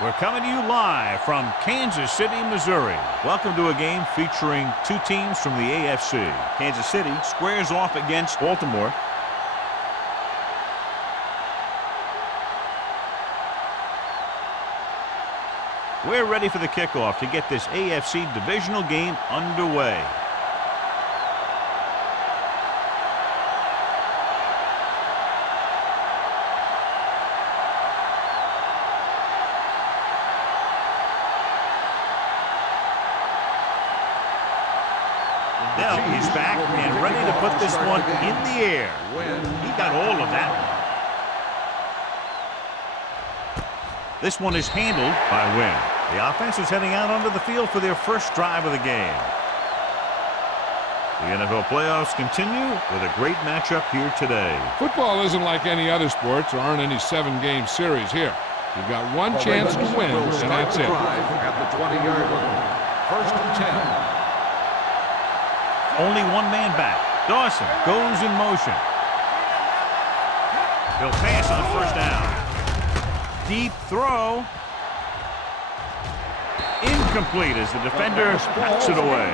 We're coming to you live from Kansas City, Missouri. Welcome to a game featuring two teams from the AFC. Kansas City squares off against Baltimore. We're ready for the kickoff to get this AFC divisional game underway. He's back and ready to put this one in the air. He got all of that one. This one is handled by Wynn. The offense is heading out onto the field for their first drive of the game. The NFL playoffs continue with a great matchup here today. Football isn't like any other sports. There aren't any 7-game series here. You've got one chance to win, and that's it. At the 20-yard line. First and 10. Only one man back. Dawson goes in motion. He'll pass on first down. Deep throw. Incomplete as the defender backs it away.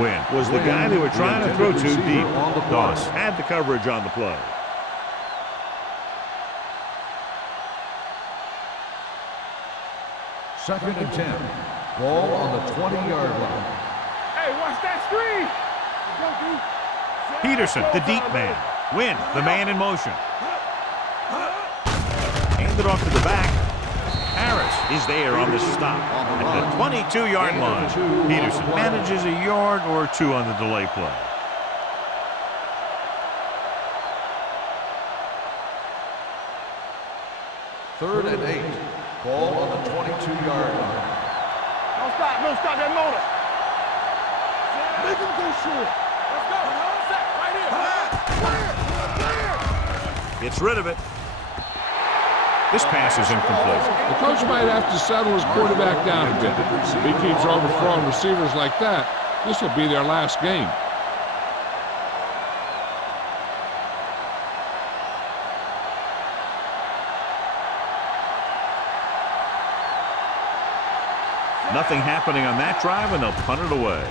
Wynn was the guy they were trying to throw to deep. Dawson had the coverage on the play. Second and 10. Ball on the 20-yard line. Hey, watch that screen. Peterson, the deep man. Wynn, the man in motion. Handed off to the back. Harris is there on the stop at the 22-yard line. Peterson manages a yard or two on the delay play. Third and 8. Ball on the 22-yard line. No stop that motor. Make him go short. Let's go. Right here. Gets rid of it. This pass is incomplete. The coach might have to settle his quarterback down a bit. If he keeps overthrowing receivers like that, this will be their last game. Nothing happening on that drive, and they'll punt it away.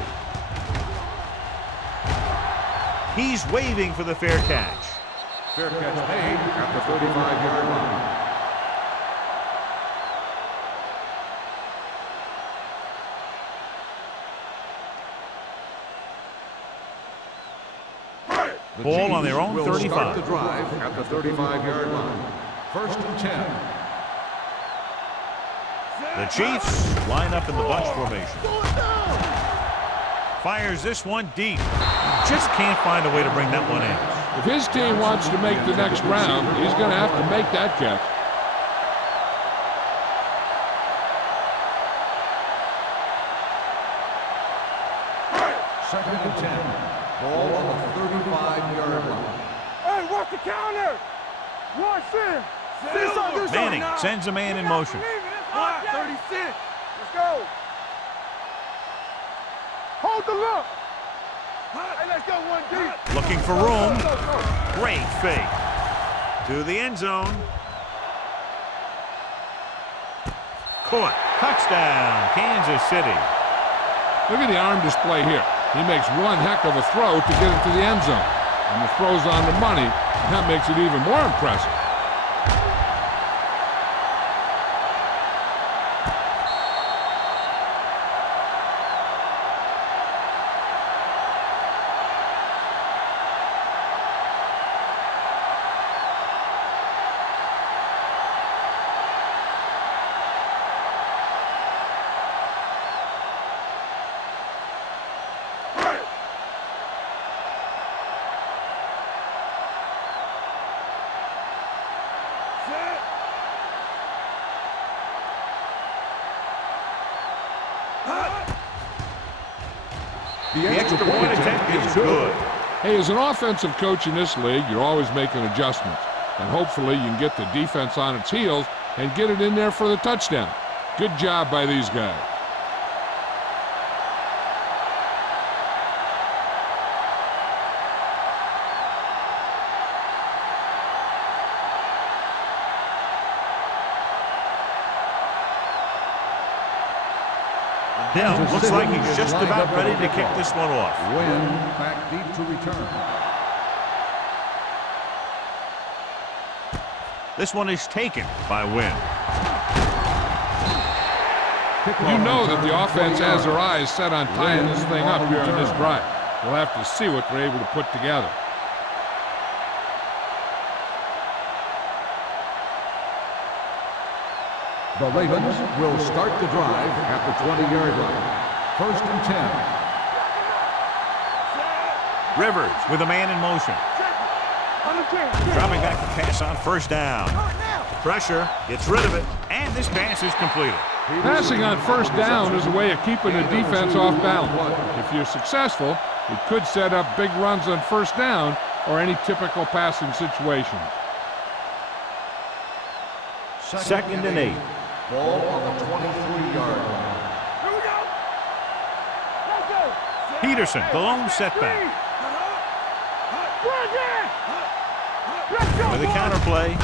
He's waving for the fair catch. Fair catch made at the 35-yard line. Ball on their own will 35. Start the drive at the 35-yard line. First and 10. The Chiefs line up in the bunch formation. Fires this one deep. Just can't find a way to bring that one in. If his team wants to make the next round, he's going to have to make that catch. Second and 10. Ball on the 35-yard line. Hey, watch the counter. Watch him. Manning sends a man in motion. 36. Let's go. Hold the look. Hey, let's go one deep. Looking for room. Great fake. To the end zone. Caught. Touchdown, Kansas City. Look at the arm display here. He makes one heck of a throw to get into the end zone. And the throw's on the money. That makes it even more impressive. The extra point attempt is good. Hey, as an offensive coach in this league, you're always making adjustments. And hopefully you can get the defense on its heels and get it in there for the touchdown. Good job by these guys. Hill looks like he's just about ready to kick this one off. Win back deep to return. This one is taken by Wynn. You know that the offense has their eyes set on tying this thing up here on this drive. We'll have to see what they're able to put together. The Ravens will start the drive at the 20-yard line. 1st and 10. Rivers with a man in motion. Dropping back to pass on 1st down. Pressure, gets rid of it, and this pass is completed. Passing on 1st down is a way of keeping the defense off balance. If you're successful, it could set up big runs on 1st down or any typical passing situation. 2nd and 8. Ball on the 23-yard line. Here we go. Let's go. Peterson, the lone setback. Let's go. With a counterplay.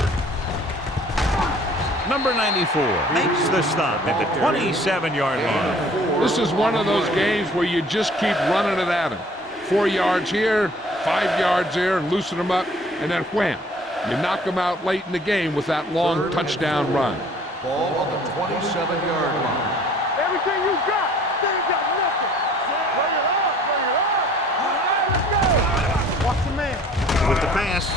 Number 94 makes the stop at the 27-yard line. This is one of those games where you just keep running it at him. 4 yards here, 5 yards there, and loosen them up, and then wham. You knock them out late in the game with that long touchdown run. Ball on the 27-yard line. Everything you got. They ain't got nothing. Bring it up. Bring it up. Let's go. Watch the man. With the pass.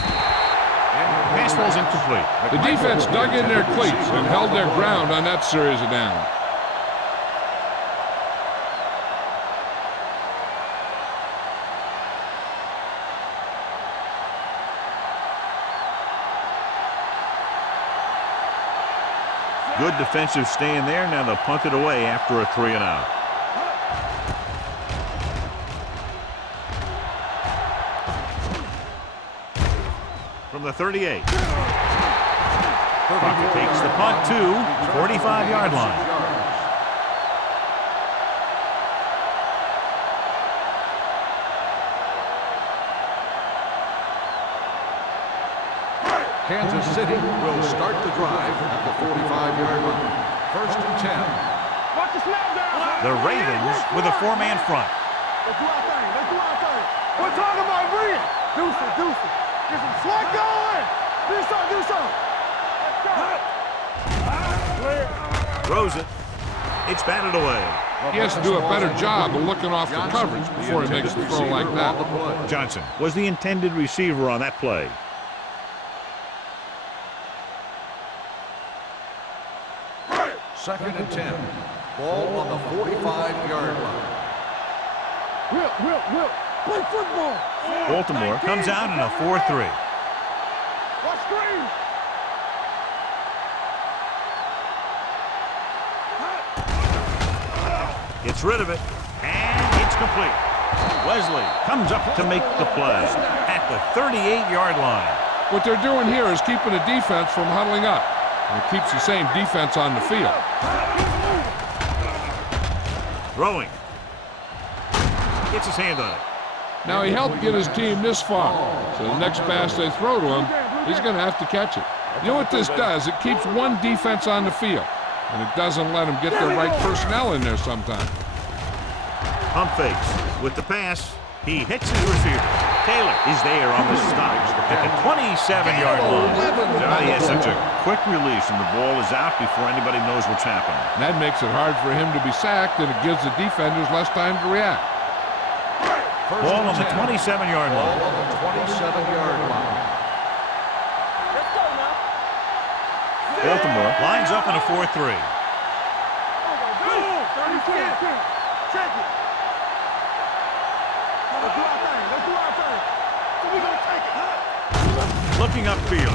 Pass falls incomplete. The defense dug in their cleats and held their ground on that series of downs. Good defensive stand there. Now they'll punt it away after a 3 and out. From the 38. Crockett takes the punt to 45-yard line. Kansas City will start the drive at the 45-yard line. 1st and 10. Watch the snap down. The Ravens with a 4-man front. Let's do our thing. Let's do our thing. We're talking about Reed. Deuce it. Get some slack going. Do something. Let's go. Throws it. It's batted away. He has to do a better job of looking off the coverage before he makes the throw like that. Johnson was the intended receiver on that play. Second and 10. Ball on the 45-yard line. Will. Play football. Baltimore comes out in a 4-3. Watch screen. Gets rid of it, and it's complete. Wesley comes up to make the play at the 38-yard line. What they're doing here is keeping the defense from huddling up. And it keeps the same defense on the field. Throwing. Gets his hand on it. Now he helped get his team this far. So the next pass they throw to him, he's going to have to catch it. You know what this does? It keeps one defense on the field. And it doesn't let them get the right personnel in there sometimes. Pump fakes with the pass. He hits his receiver. Taylor is there on the stop at the 27-yard line. He has such a quick release, and the ball is out before anybody knows what's happening. And that makes it hard for him to be sacked, and it gives the defenders less time to react. Ball on the 27-yard line. Ball on the 27-yard line. Let's go now. Baltimore lines up in a 4-3. Oh, my God. 32. Check it. Let's do our thing. We're going to take it. Looking upfield.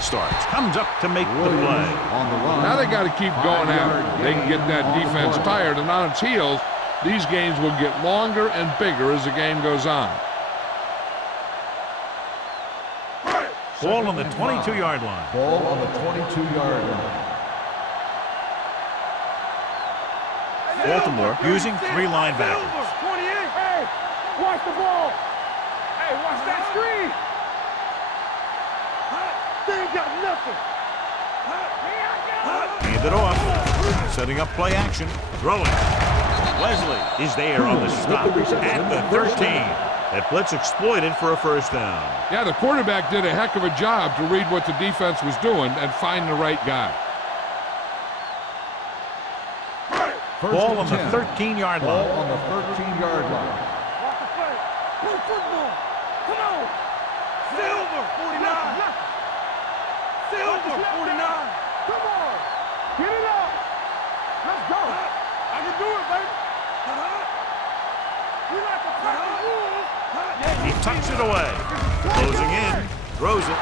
Starts. Comes up to make the play. On the run. Now they got to keep going at it. They can get that defense tired and on its heels. These games will get longer and bigger as the game goes on. Ball on the 22-yard line. Ball on the 22-yard line. Baltimore using 3 linebackers. 28. Hey, watch the ball. Hey, watch that screen. They ain't got nothing. Hand it off. Setting up play action. Throwing. Wesley is there on the stop at the 13. That blitz exploited for a first down. Yeah, the quarterback did a heck of a job to read what the defense was doing and find the right guy. Ball on the 13-yard line. Ball on the 13-yard line. Watch the play. Play football. Come on. Silver, 49. Silver, 49. Come on. Get it up. Let's go. I can do it, baby. We like to cut the rules. He tucks it away. Closing in. Throws it.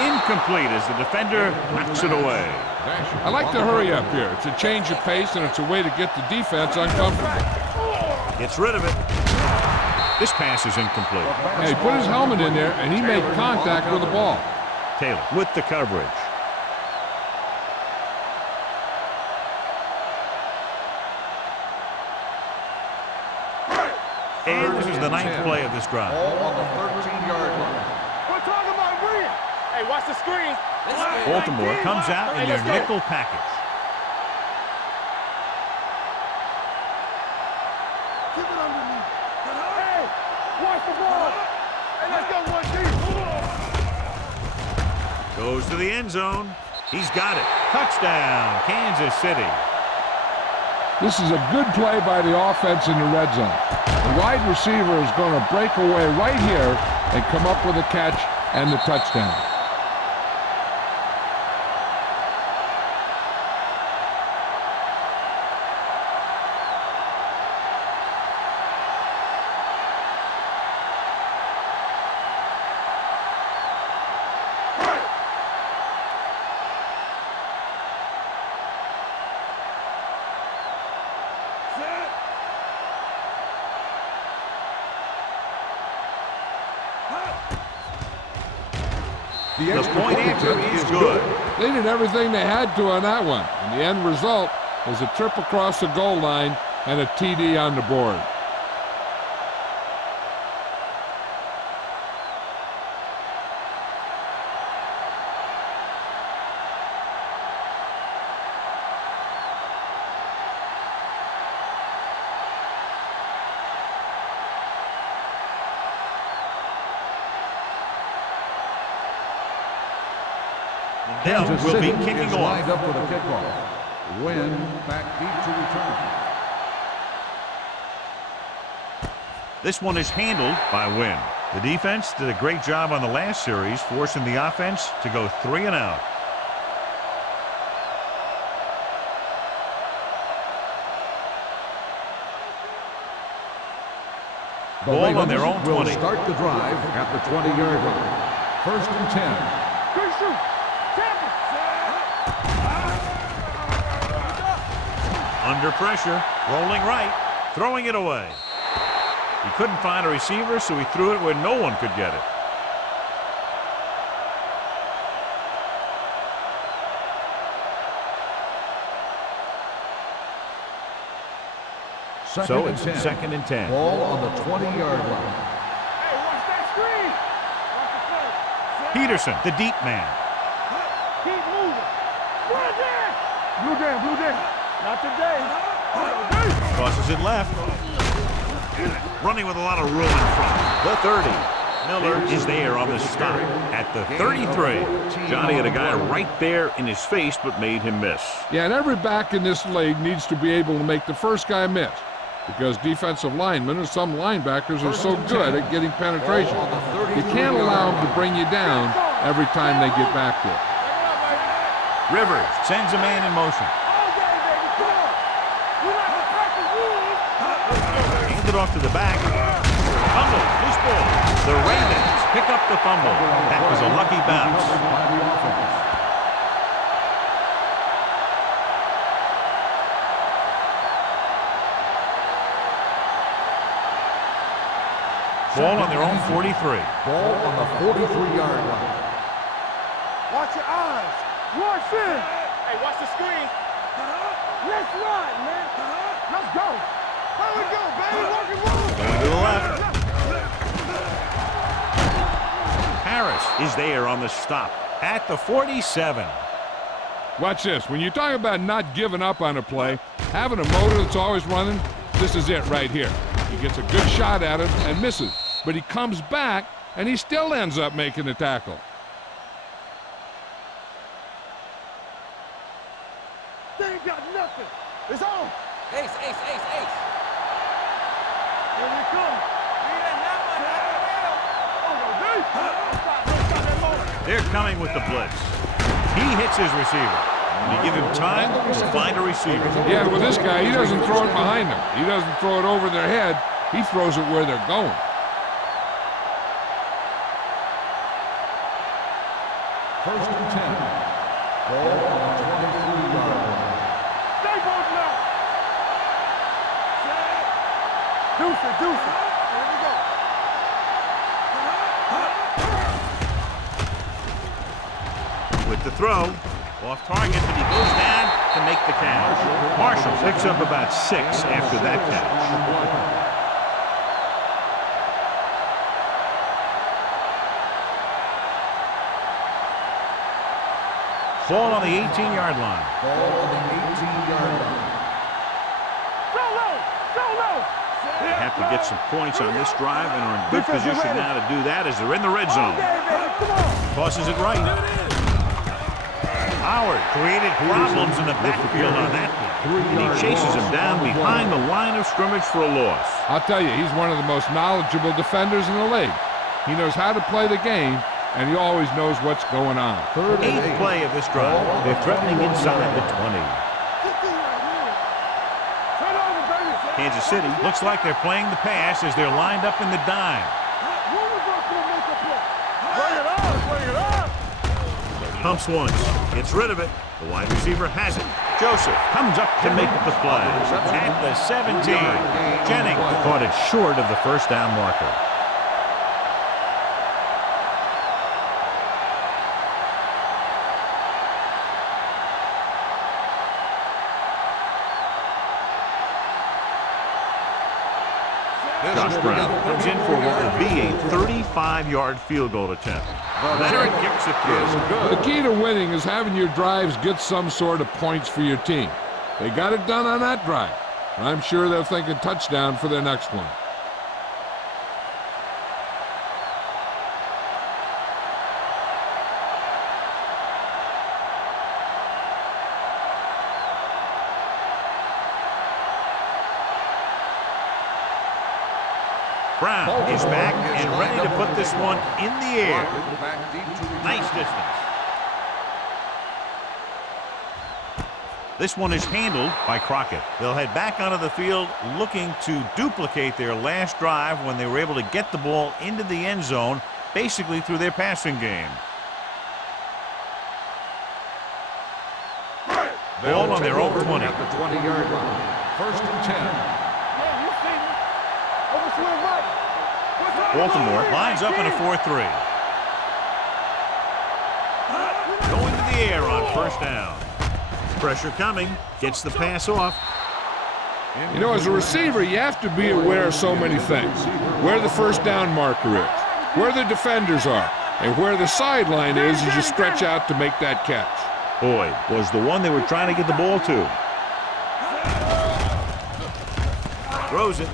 Incomplete as the defender knocks it away. I like to hurry up here. It's a change of pace, and it's a way to get the defense uncomfortable. Gets rid of it. This pass is incomplete. Yeah, he put his helmet in there, and he made contact with the ball. Taylor with the coverage. And this is the 9th play of this drive. Ball on the 13-yard line. We're talking about Rhea. Hey, watch the screen. Baltimore comes out in their nickel package. Keep it underneath. Hey, watch the ball. Hey, let's go one deep. Goes to the end zone. He's got it. Touchdown, Kansas City. This is a good play by the offense in the red zone. The wide receiver is going to break away right here and come up with a catch and the touchdown. The point after is good. They did everything they had to on that one, and the end result was a trip across the goal line and a TD on the board. Dell will be kicking off. Lined up for the kickoff. Win back deep to return. This one is handled by Wynn. The defense did a great job on the last series, forcing the offense to go 3 and out. Ball on their own 20. Will start the drive at the 20-yard line. 1st and 10. Good shoot. Under pressure, rolling right, throwing it away. He couldn't find a receiver, so he threw it where no one could get it. So it's 2nd and 10. Ball on the 20-yard line. Hey, watch that screen. Watch the play. Peterson, the deep man. Keep moving. Blue down, blue down. Not today. Crosses it left. Running with a lot of room in front. The 30. Miller is there on the stop at the 33. Johnny had a guy right there in his face, but made him miss. Yeah, and every back in this league needs to be able to make the first guy miss, because defensive linemen and some linebackers are so good at getting penetration. You can't allow them to bring you down every time they get back there. Rivers sends a man in motion. Handed off to the back. Fumble, loose ball. The Ravens pick up the fumble. That was a lucky bounce. Ball on their own 43. Ball on the 43-yard line. Watch your eyes. Watch in. Hey, watch the screen. Let's run, man. Let's go. How we go, baby? Walk and roll. Going to the left. Harris is there on the stop at the 47. Watch this. When you talk about not giving up on a play, having a motor that's always running, this is it right here. He gets a good shot at it and misses, but he comes back and he still ends up making the tackle. They ain't got nothing. It's on. Ace, ace, ace, ace. Here we come. They're coming with the blitz. He hits his receiver. And you give him time to find a receiver. Yeah, with this guy, he doesn't throw it behind them. He doesn't throw it over their head. He throws it where they're going. First and 10. Ball on the 23-yard line. Stay both now. Deuce it, deuce it. Here we go. With the throw, off target, but he goes down to make the catch. Marshall picks up about 6 after that catch. Ball on the 18-yard line. Ball on the 18-yard line. They have to get some points on this drive and are in good position now to do that as they're in the red zone. Tosses it right. Howard created problems in the backfield on that one, and he chases him down behind the line of scrimmage for a loss. I'll tell you, he's one of the most knowledgeable defenders in the league. He knows how to play the game, and he always knows what's going on. 8th play of this drive. They're threatening inside the 20. Kansas City looks like they're playing the pass as they're lined up in the dime. Pumps once, gets rid of it. The wide receiver has it. Joseph comes up to make the play. At the 17, Jennings caught it short of the first down marker. Josh Brown comes in for what will be a 35-yard field goal attempt. Leonard kicks it through. The key to winning is having your drives get some sort of points for your team. They got it done on that drive. And I'm sure they're thinking touchdown for their next one. Brown is back and ready to put this one in the air. Nice distance. This one is handled by Crockett. They'll head back onto the field looking to duplicate their last drive when they were able to get the ball into the end zone, basically through their passing game. Ball on their own 20. At the 20-yard line. First and 10. Baltimore lines up in a 4-3. Going to the air on first down. Pressure coming. Gets the pass off. You know, as a receiver, you have to be aware of so many things. Where the first down marker is, where the defenders are, and where the sideline is as you stretch out to make that catch. Boyd was the one they were trying to get the ball to. Throws it.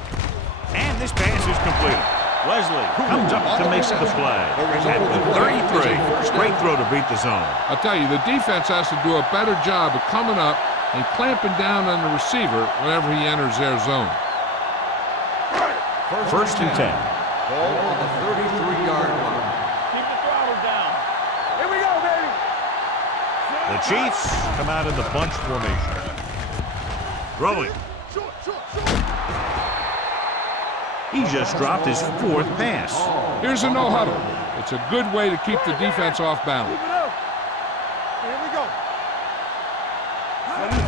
And this pass is completed. Wesley comes up to make the play. At the 33, great throw to beat the zone. I'll tell you, the defense has to do a better job of coming up and clamping down on the receiver whenever he enters their zone. First and 10. Ball on the 33-yard line. Keep the throttle down. Here we go, baby. The Chiefs come out in the bunch formation. Throwing. He just dropped his 4th pass. Here's a no-huddle. It's a good way to keep the defense off balance. Keep it up. Here we go.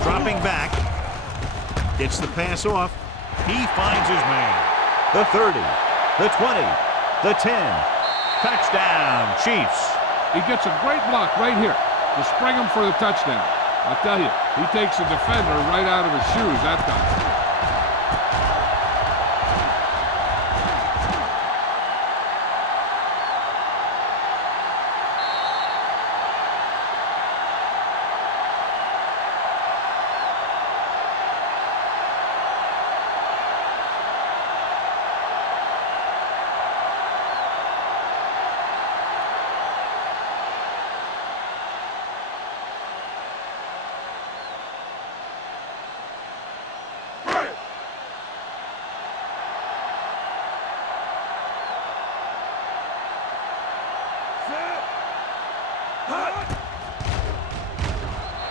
Dropping back. Gets the pass off. He finds his man. The 30, the 20, the 10. Touchdown, Chiefs. He gets a great block right here to spring him for the touchdown. I'll tell you, he takes a defender right out of his shoes that time.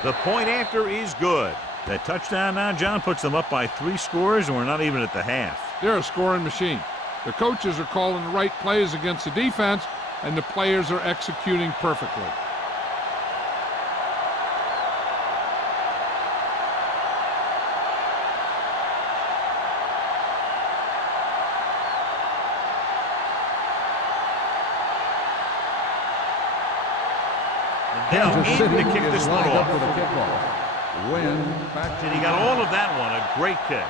The point after is good. That touchdown now, John, puts them up by 3 scores, and we're not even at the half. They're a scoring machine. The coaches are calling the right plays against the defense, and the players are executing perfectly. Now in to kick this one off. With a kickoff. Win back to And he got all of that one. A great kick.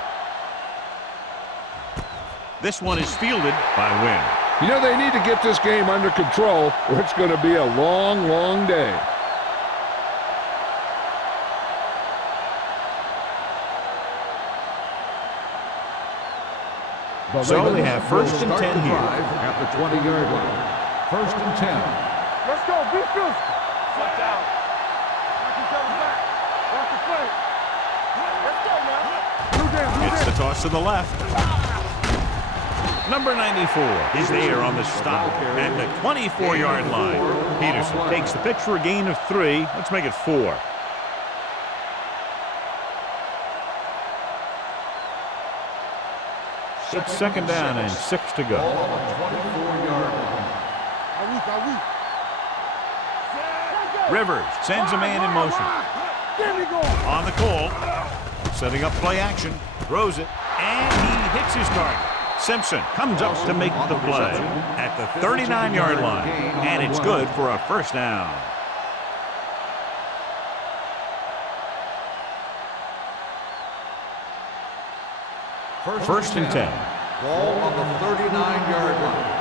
This one is fielded by Wynn. You know, they need to get this game under control, or it's going to be a long, long day. So they have first and 10 here. At the 20-yard line. First and 10. Let's go. Be physical. Watch out. Knock each other back. Watch the play. Let's go now. It's the toss to the left. Number 94 is there on the stop at the 24-yard line. Peterson takes the pitch for a gain of 3. Let's make it 4. It's second down and 6 to go. Ball on the 24-yard line. Rivers sends a man in motion. On the call. Setting up play action. Throws it. And he hits his target. Simpson comes up to make the play at the 39-yard line. And it's good for a first down. First and 10. Ball on the 39-yard line.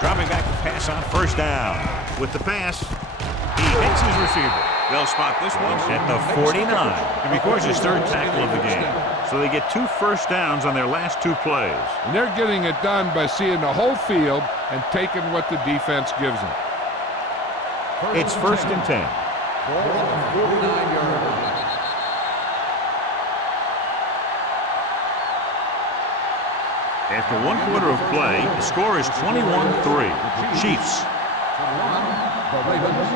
Dropping back to pass on first down. With the pass, he hits his receiver. They'll spot this one at the 49. And because his 3rd tackle of the game. So they get 2 first downs on their last 2 plays. And they're getting it done by seeing the whole field and taking what the defense gives them. It's first and 10. Ball on the 49-yard line. After 1 quarter of play, the score is 21-3. Chiefs. The Ravens.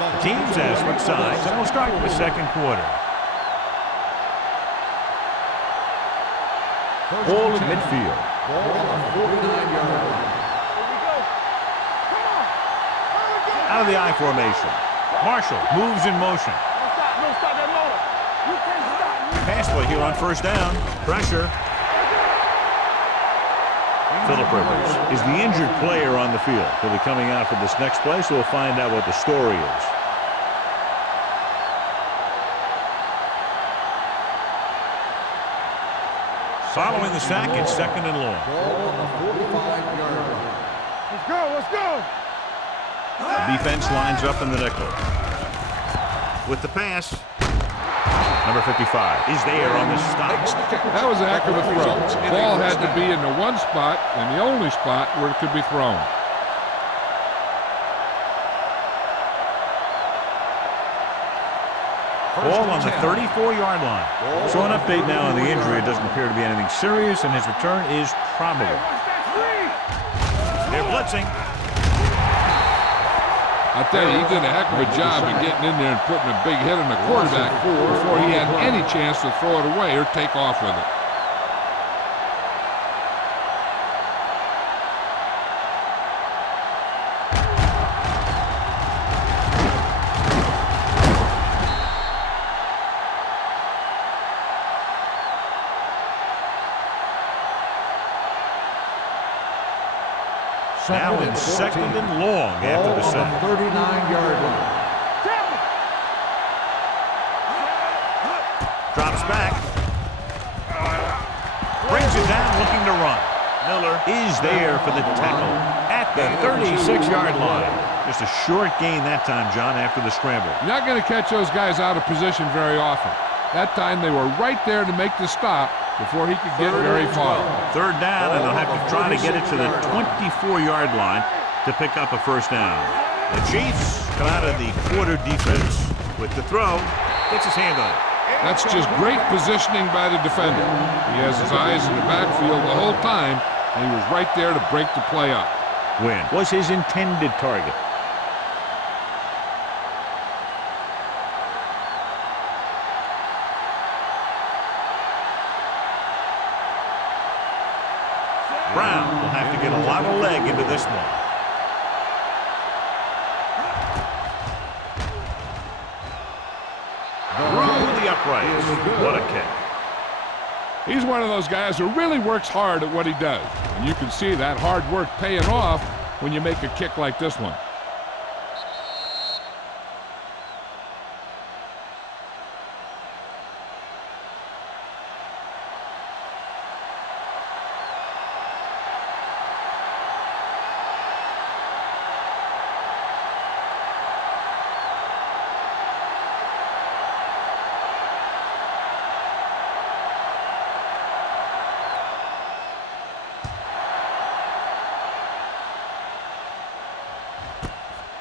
The teams have switched sides, and we'll start the second quarter. Ball at midfield. Ball on the 49-yard line. Out of the I formation. Marshall moves in motion. Don't stop that motor. You can't stop. Pass play here on first down. Pressure. Phillip Rivers is the injured player on the field. He'll be coming out for this next play, so we'll find out what the story is. Following the sack, it's second and long. Ball on the 45-yard line. Let's go. Let's go. The defense lines up in the nickel. With the pass, number 55 is there on the stop. That was a heck of a throw. The ball had to be in the one spot and the only spot where it could be thrown. Ball on the 34-yard line. So an update now on the injury. It doesn't appear to be anything serious, and his return is probable. They're blitzing. I'll tell you, he did a heck of a job of getting in there and putting a big hit on the quarterback before he had any chance to throw it away or take off with it. Now in second and long after the sack. 39-yard line. Drops back. Brings it down looking to run. Miller is there for the tackle at the 36-yard line. Just a short gain that time, John, after the scramble. You're not going to catch those guys out of position very often. That time they were right there to make the stop before he could get very far. Third down, and they'll have to try to get it to the 24-yard line to pick up a first down. The Chiefs come out of the quarter defense with the throw. Gets his hand on it. That's just great positioning by the defender. He has his eyes in the backfield the whole time, and he was right there to break the play up. Win was his intended target. Brown will have to get a lot of leg into this one. Through the uprights. What a kick. He's one of those guys who really works hard at what he does. And you can see that hard work paying off when you make a kick like this one.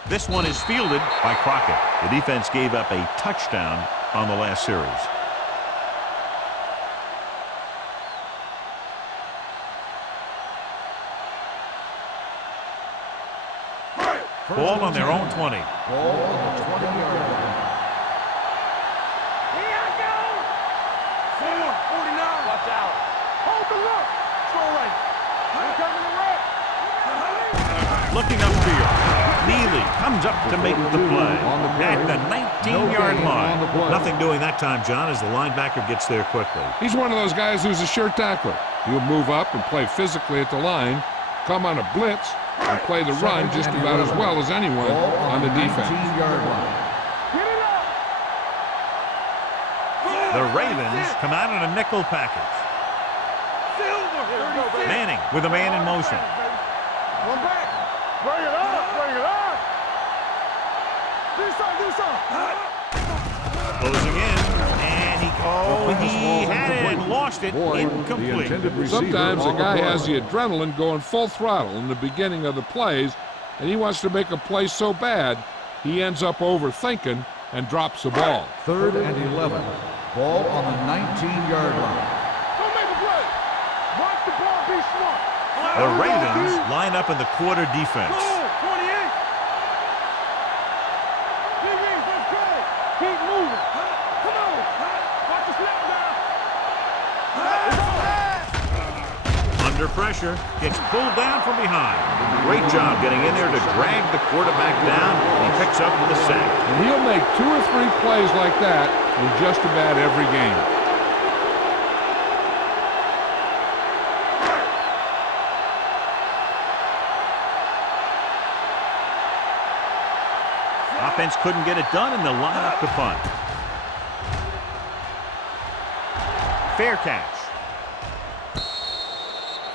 This one is fielded by Crockett. The defense gave up a touchdown on the last series. Ball on their own 20. Ball on the 20-yard line. Here I go. 49. Watch out. Hold the look. Throw right. I'm coming to right. Looking upfield. Neely comes up to make the play at the 19-yard line. Nothing doing that time, John, as the linebacker gets there quickly. He's one of those guys who's a sure tackler. He'll move up and play physically at the line, come on a blitz, and play the run just about as well as anyone on the defense. The Ravens come out in a nickel package. Manning with a man in motion. Go back. Bring it up. Bring it up. Do something. Closing in. And he had it and lost it. Incomplete. Sometimes a guy has the adrenaline going full throttle in the beginning of the plays, and he wants to make a play so bad, he ends up overthinking and drops the ball. 3rd and 11. Ball on the 19-yard line. Don't make a play. Watch the ball. Be smart. The Ravens line up in the quarter defense. 28. Let's go. Keep moving. Come on. Watch the snap down. Under pressure, gets pulled down from behind. Great job getting in there to drag the quarterback down. He picks up with a sack. And he'll make 2 or 3 plays like that in just about every game. Offense couldn't get it done, and they'll line up to punt. Fair catch.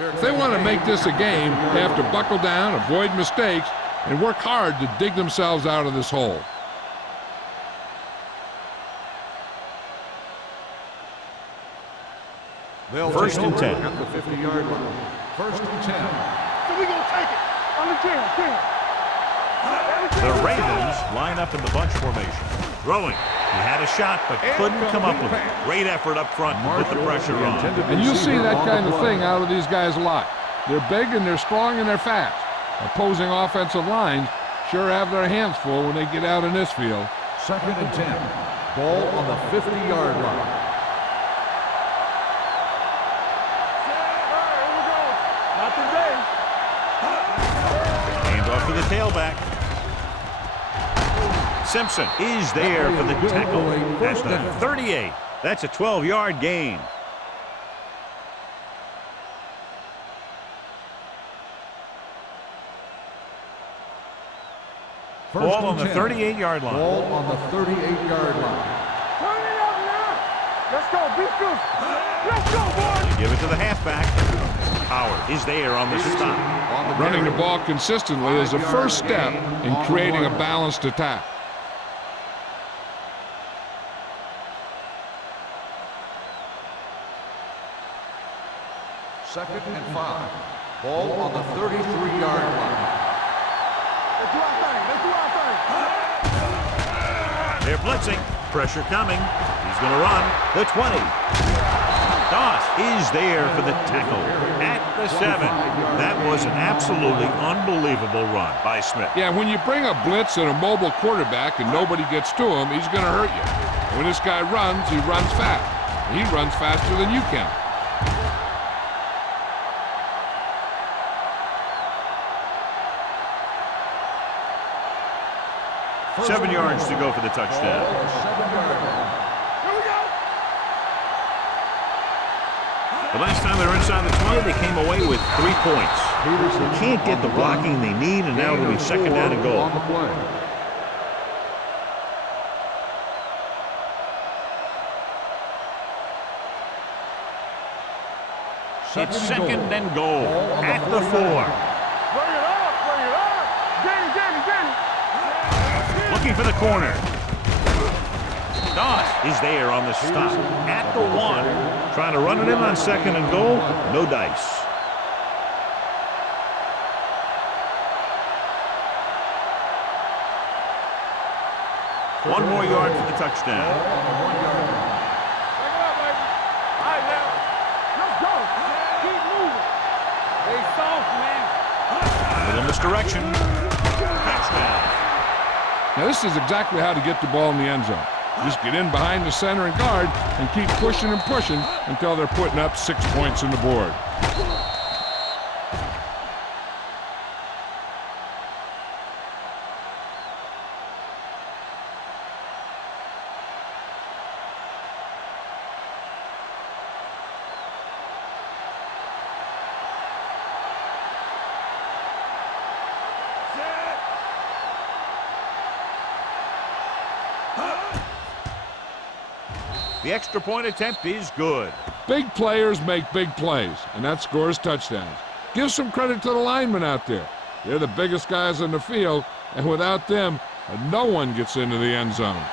If they want to make this a game, they have to buckle down, avoid mistakes, and work hard to dig themselves out of this hole. First and 10. At the 50-yard line. 1st and 10. So we gonna take it. On the 10. The Ravens line up in the bunch formation. Throwing. He had a shot, but couldn't come up with it. Great effort up front to put the pressure on. And you see that kind of thing out of these guys a lot. They're big and they're strong and they're fast. Opposing offensive lines sure have their hands full when they get out in this field. 2nd and 10. Ball on the 50-yard line. Not today. Hand off to the tailback. Simpson is there for the tackle. That's the 38. That's a 12-yard gain. Ball on the 38-yard line. Ball on the 38-yard line. Turn it up now. Let's go. Be good. Let's go, boys. Give it to the halfback. Howard is there on the stop. Running the ball consistently is the first step in creating a balanced attack. Second and 5. Ball on the 33-yard line. Let's do our thing. Let's do our thing. They're blitzing. Pressure coming. He's going to run. The 20. Doss is there for the tackle at the 7. That was an absolutely unbelievable run by Smith. Yeah, when you bring a blitz and a mobile quarterback and nobody gets to him, he's going to hurt you. And when this guy runs, he runs fast. He runs faster than you can. First 7 yards to go for the touchdown. Here we go. The last time they were inside the 20, they came away with 3 points. They can't get the blocking they need, and now it'll be second down and goal. It's second and goal at the 4. Bring it up, bring it up. Get it. Looking for the corner. Doss is there on the stop at the 1. Trying to run it in on second and goal. No dice. One more yard for the touchdown. Bring it up, baby. All right, now. Let's go. Keep moving. They soft, man. Little misdirection. Touchdown. Now, this is exactly how to get the ball in the end zone. Just get in behind the center and guard and keep pushing and pushing until they're putting up 6 points on the board. The extra point attempt is good. Big players make big plays, and that scores touchdowns. Give some credit to the linemen out there. They're the biggest guys on the field, and without them, no one gets into the end zone.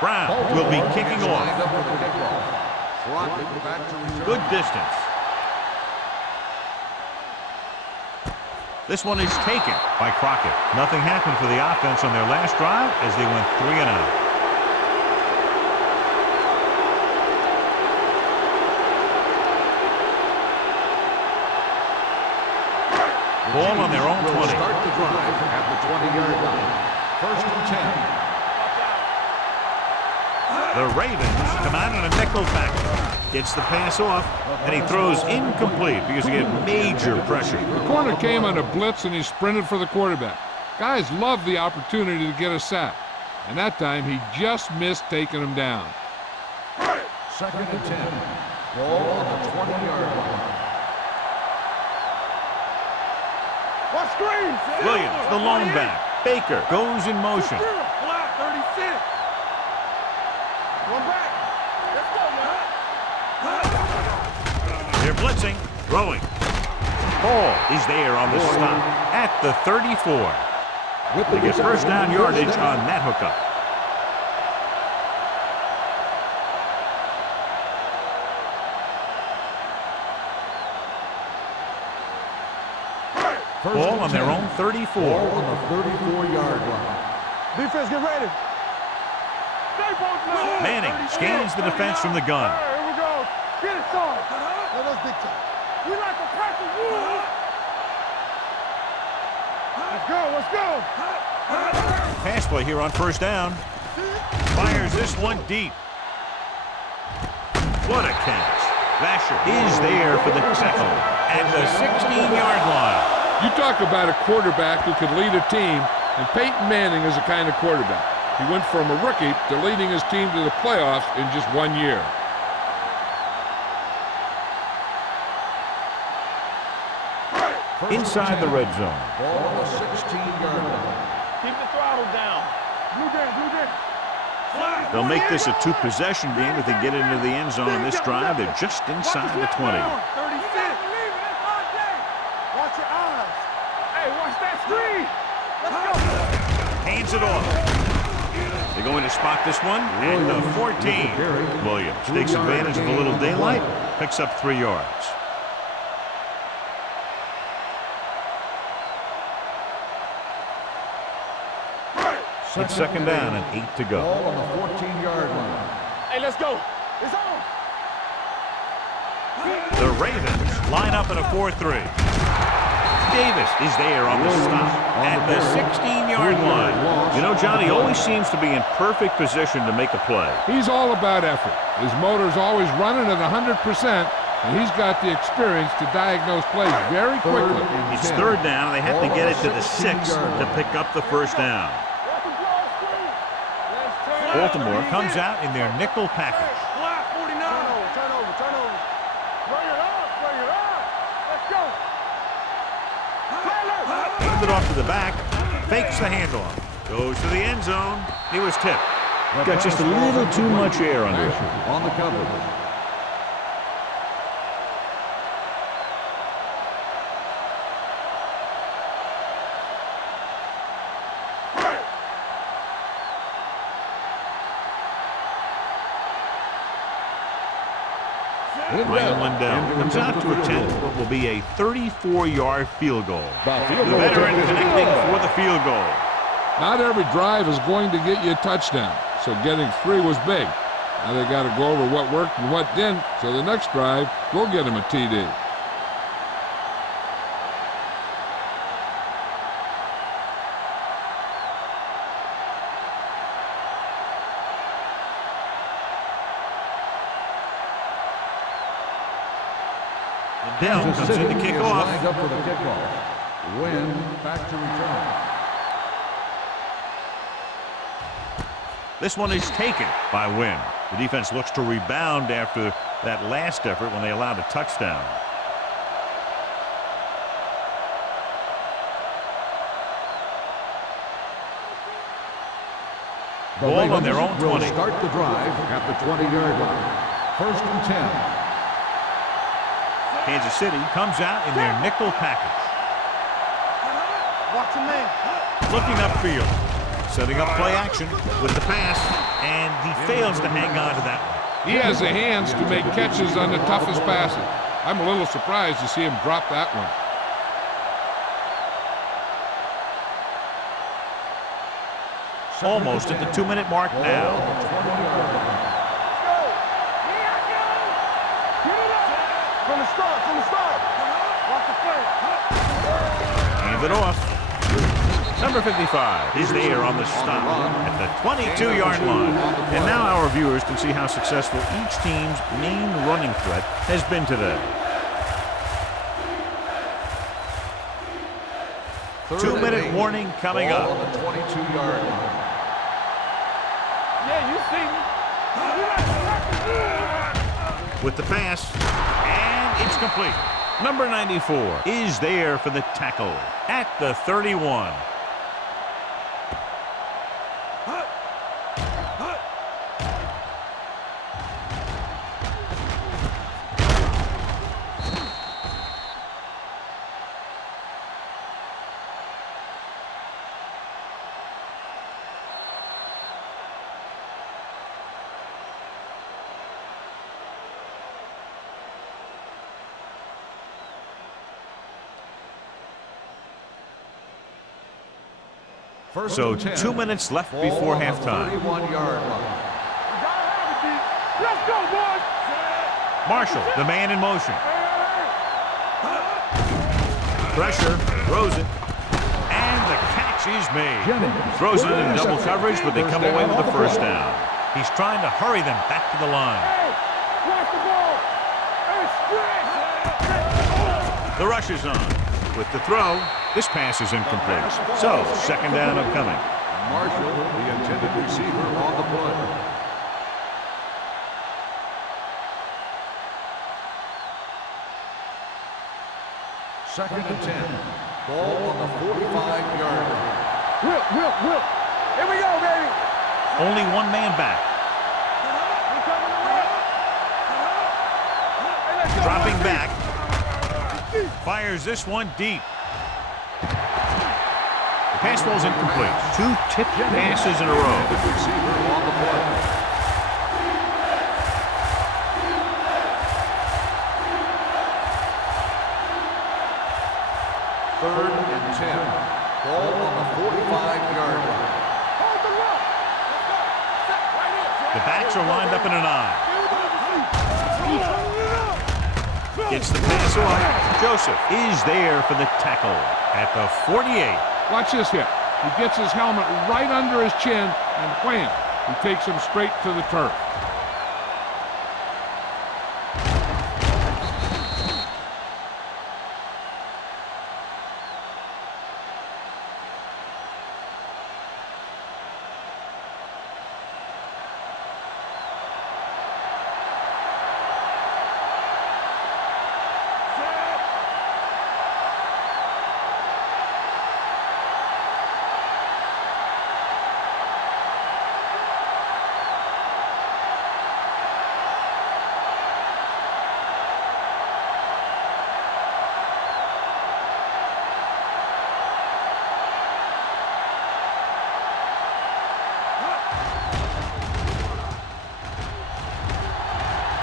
Brown will be kicking off. Good distance. This one is taken by Crockett. Nothing happened for the offense on their last drive as they went 3 and out. Ball on their own 20. Start the drive at the 20-yard line. First and 10. The Ravens come out in a nickel package. Gets the pass off, and he throws incomplete because he had major pressure. The corner came on a blitz, and he sprinted for the quarterback. Guys love the opportunity to get a sack, and that time he just missed taking him down. Second and 10. Ball on the 20-yard line. What screen? Williams, the lone back. Baker goes in motion. Flat 36. One back. Let's go, man. They're blitzing, throwing. Ball is there on the stop at the 34. They get first down yardage on that hookup. Ball on their own 34. Ball on the 34-yard line. Defense, get ready. Manning scans the defense from the gun. Here we go. Get it started. Let us dictate. We like to practice rules. Let's go. Pass play here on first down. Fires this one deep. What a catch. Vasher is there for the tackle at the 16-yard line. You talk about a quarterback who could lead a team, and Peyton Manning is the kind of quarterback. He went from a rookie to leading his team to the playoffs in just 1 year. Inside the red zone. Ball on the 16-yard line. Keep the throttle down. Blue game. They'll make this a two-possession game if they get into the end zone on this drive. They're just inside the 20. 36. Watch your eyes. Hey, watch that screen. Let's go. Hands it off. They're going to spot this one at the 14. Williams takes advantage of a little daylight, picks up 3 yards. It's second down and 8 to go. Ball on the 14-yard line. Hey, let's go. It's on. The Ravens line up in a 4-3. Davis is there on the stop at the 16-yard line. You know, John, he always seems to be in perfect position to make a play. He's all about effort. His motor's always running at 100%, and he's got the experience to diagnose plays very quickly. It's third down, and they have to get it to the 6 to pick up the first down. Baltimore comes out in their nickel package. Block 49. Turnover. Bring it up. Let's go. Hands it off to the back, fakes the handoff, goes to the end zone. He was tipped. Got just a little too much air under it. On the coverage. Ryan Lindell comes out to attempt what will be a 34-yard field goal. The veteran connecting for the field goal. Not every drive is going to get you a touchdown, so getting 3 was big. Now they got to go over what worked and what didn't, so the next drive will get him a TD. Lindell comes in to kick off. Lined up for the kickoff. Win back to return. This one is taken by Wynn. The defense looks to rebound after that last effort when they allowed a touchdown. Ball on their own 20. Start the drive at the 20-yard line. First and 10. Kansas City comes out in their nickel package. Watch him, man. Looking upfield. Setting up play action with the pass, and he fails to hang on to that one. He has the hands to make catches on the toughest passes. I'm a little surprised to see him drop that one. Almost at the 2-minute mark now. From the start. Watch the play. Hand it off. Number 55 is there on the stop at the 22-yard line. And now our viewers can see how successful each team's main running threat has been today. 2-minute warning coming up. On the 22-yard line. Yeah, you see me. With the pass, and it's complete. Number 94 is there for the tackle at the 31. So 2 minutes left before halftime. 31-yard line. Let's go, boys. Marshall, the man in motion. Pressure, throws it, and the catch is made. Throws it in double coverage, but they come away with the first down. He's trying to hurry them back to the line. Watch the ball. The rush is on. With the throw, this pass is incomplete. So, second down upcoming. Marshall, the intended receiver, on the play. Second and 10. Ball on the 45-yard line. Whip. Here we go, baby. Only one man back. Dropping back. Fires this one deep. The Pass ball's incomplete. 2 tipped passes in a row. Receiver on the play. Third and 10. Ball on the 45-yard line. The backs are lined up in an I. Gets the pass off. Joseph is there for the tackle at the 48. Watch this hit. He gets his helmet right under his chin, and wham, he takes him straight to the turf.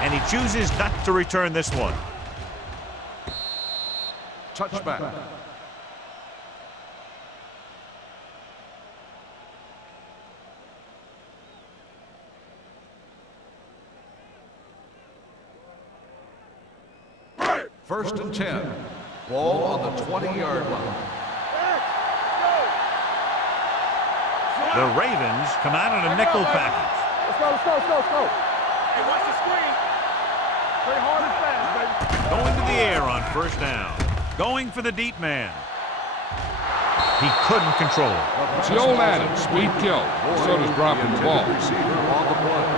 And he chooses not to return this one. Touchback. First and 10. Ball on the 20-yard line. The Ravens come out in a nickel package. Let's go, let's go, let's go, let's go. Hey, watch the screen. Play hard and fast, baby. Going to the air on first down. Going for the deep man. He couldn't control it. It's the old adage, speed kills. So does dropping the ball. Receiver on the play.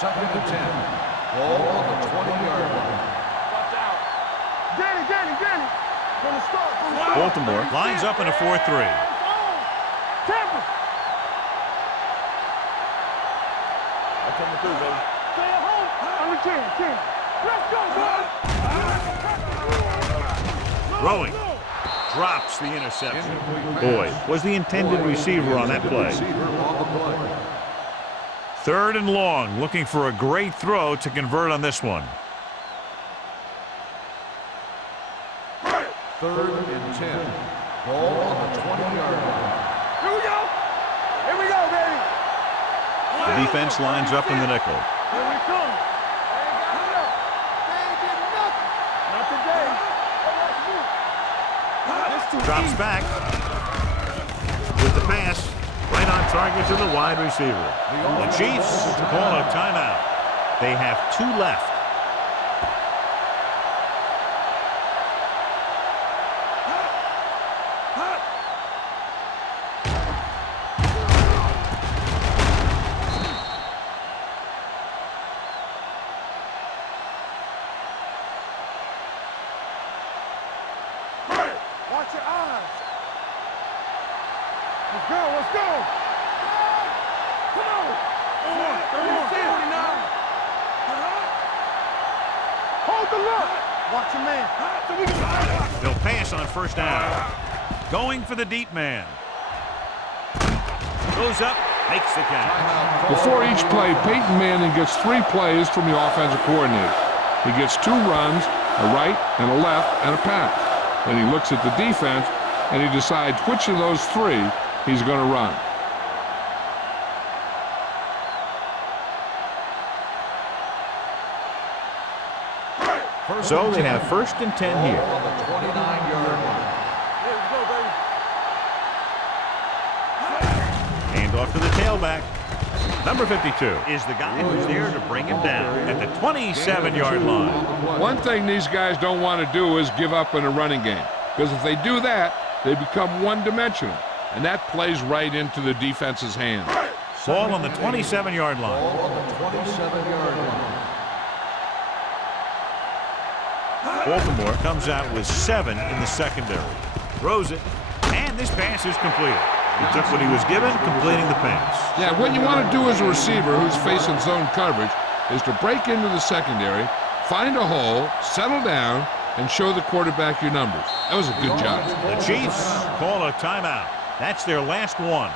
Second and 10. Ball on the 20-yard line. Watch out. Danny. Gonna start. Baltimore lines up in a 4-3. Tampa. I'm coming through, baby. Stay at home. Under 10. Let's go, boy. Throwing. Drops the interception. Boyd was the intended receiver on that play. Receiver on the play. Third and long, looking for a great throw to convert on this one. Third and 10. Ball on the 20-yard line. Here we go, baby. The defense lines up in the nickel. Here we come. They ain't getting nothing. Not today. Drops back with the pass. Right on target to the wide receiver. The Chiefs call a timeout. They have 2 left. Watch your eyes. Let's go. Come on. 49. Hold the look. Watch your man. They'll pass on first down. Going for the deep man. Goes up, makes the catch. Before each play, Peyton Manning gets 3 plays from the offensive coordinator. He gets 2 runs, a right and a left, and a pass. Then he looks at the defense, and he decides which of those 3 he's going to run. So they have first and 10 here. On the 29-yard line. Let's go, baby. Hand off to the tailback. Number 52 is the guy who's there to bring him down at the 27-yard line. One thing these guys don't want to do is give up in a running game, because if they do that, they become one-dimensional, and that plays right into the defense's hands. Ball on the 27-yard line. Ball on the 27-yard line. Baltimore comes out with 7 in the secondary. Throws it, and this pass is completed. He took what he was given, completing the pass. Yeah, what you want to do as a receiver who's facing zone coverage is to break into the secondary, find a hole, settle down, and show the quarterback your numbers. That was a good job. The Chiefs call a timeout. That's their last one.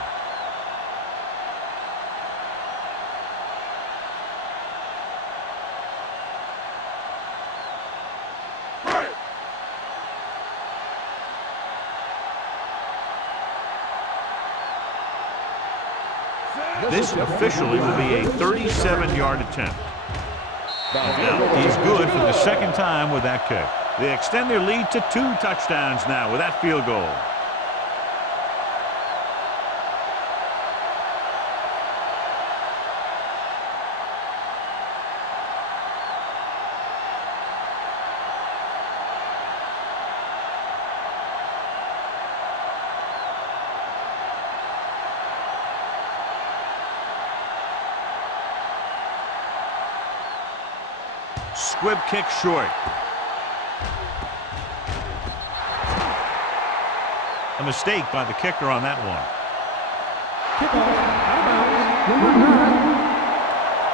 This officially will be a 37-yard attempt. Now, he's good for the second time with that kick. They extend their lead to 2 touchdowns now with that field goal. Squib kick short. A mistake by the kicker on that one.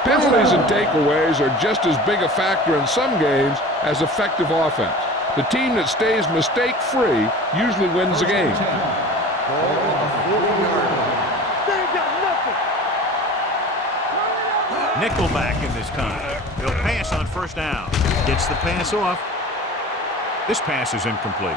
Penalties and takeaways are just as big a factor in some games as effective offense. The team that stays mistake-free usually wins the game. Ball on the 40-yard line. They ain't got nothing. Nickelback in this time. He'll pass on first down. Gets the pass off. This pass is incomplete.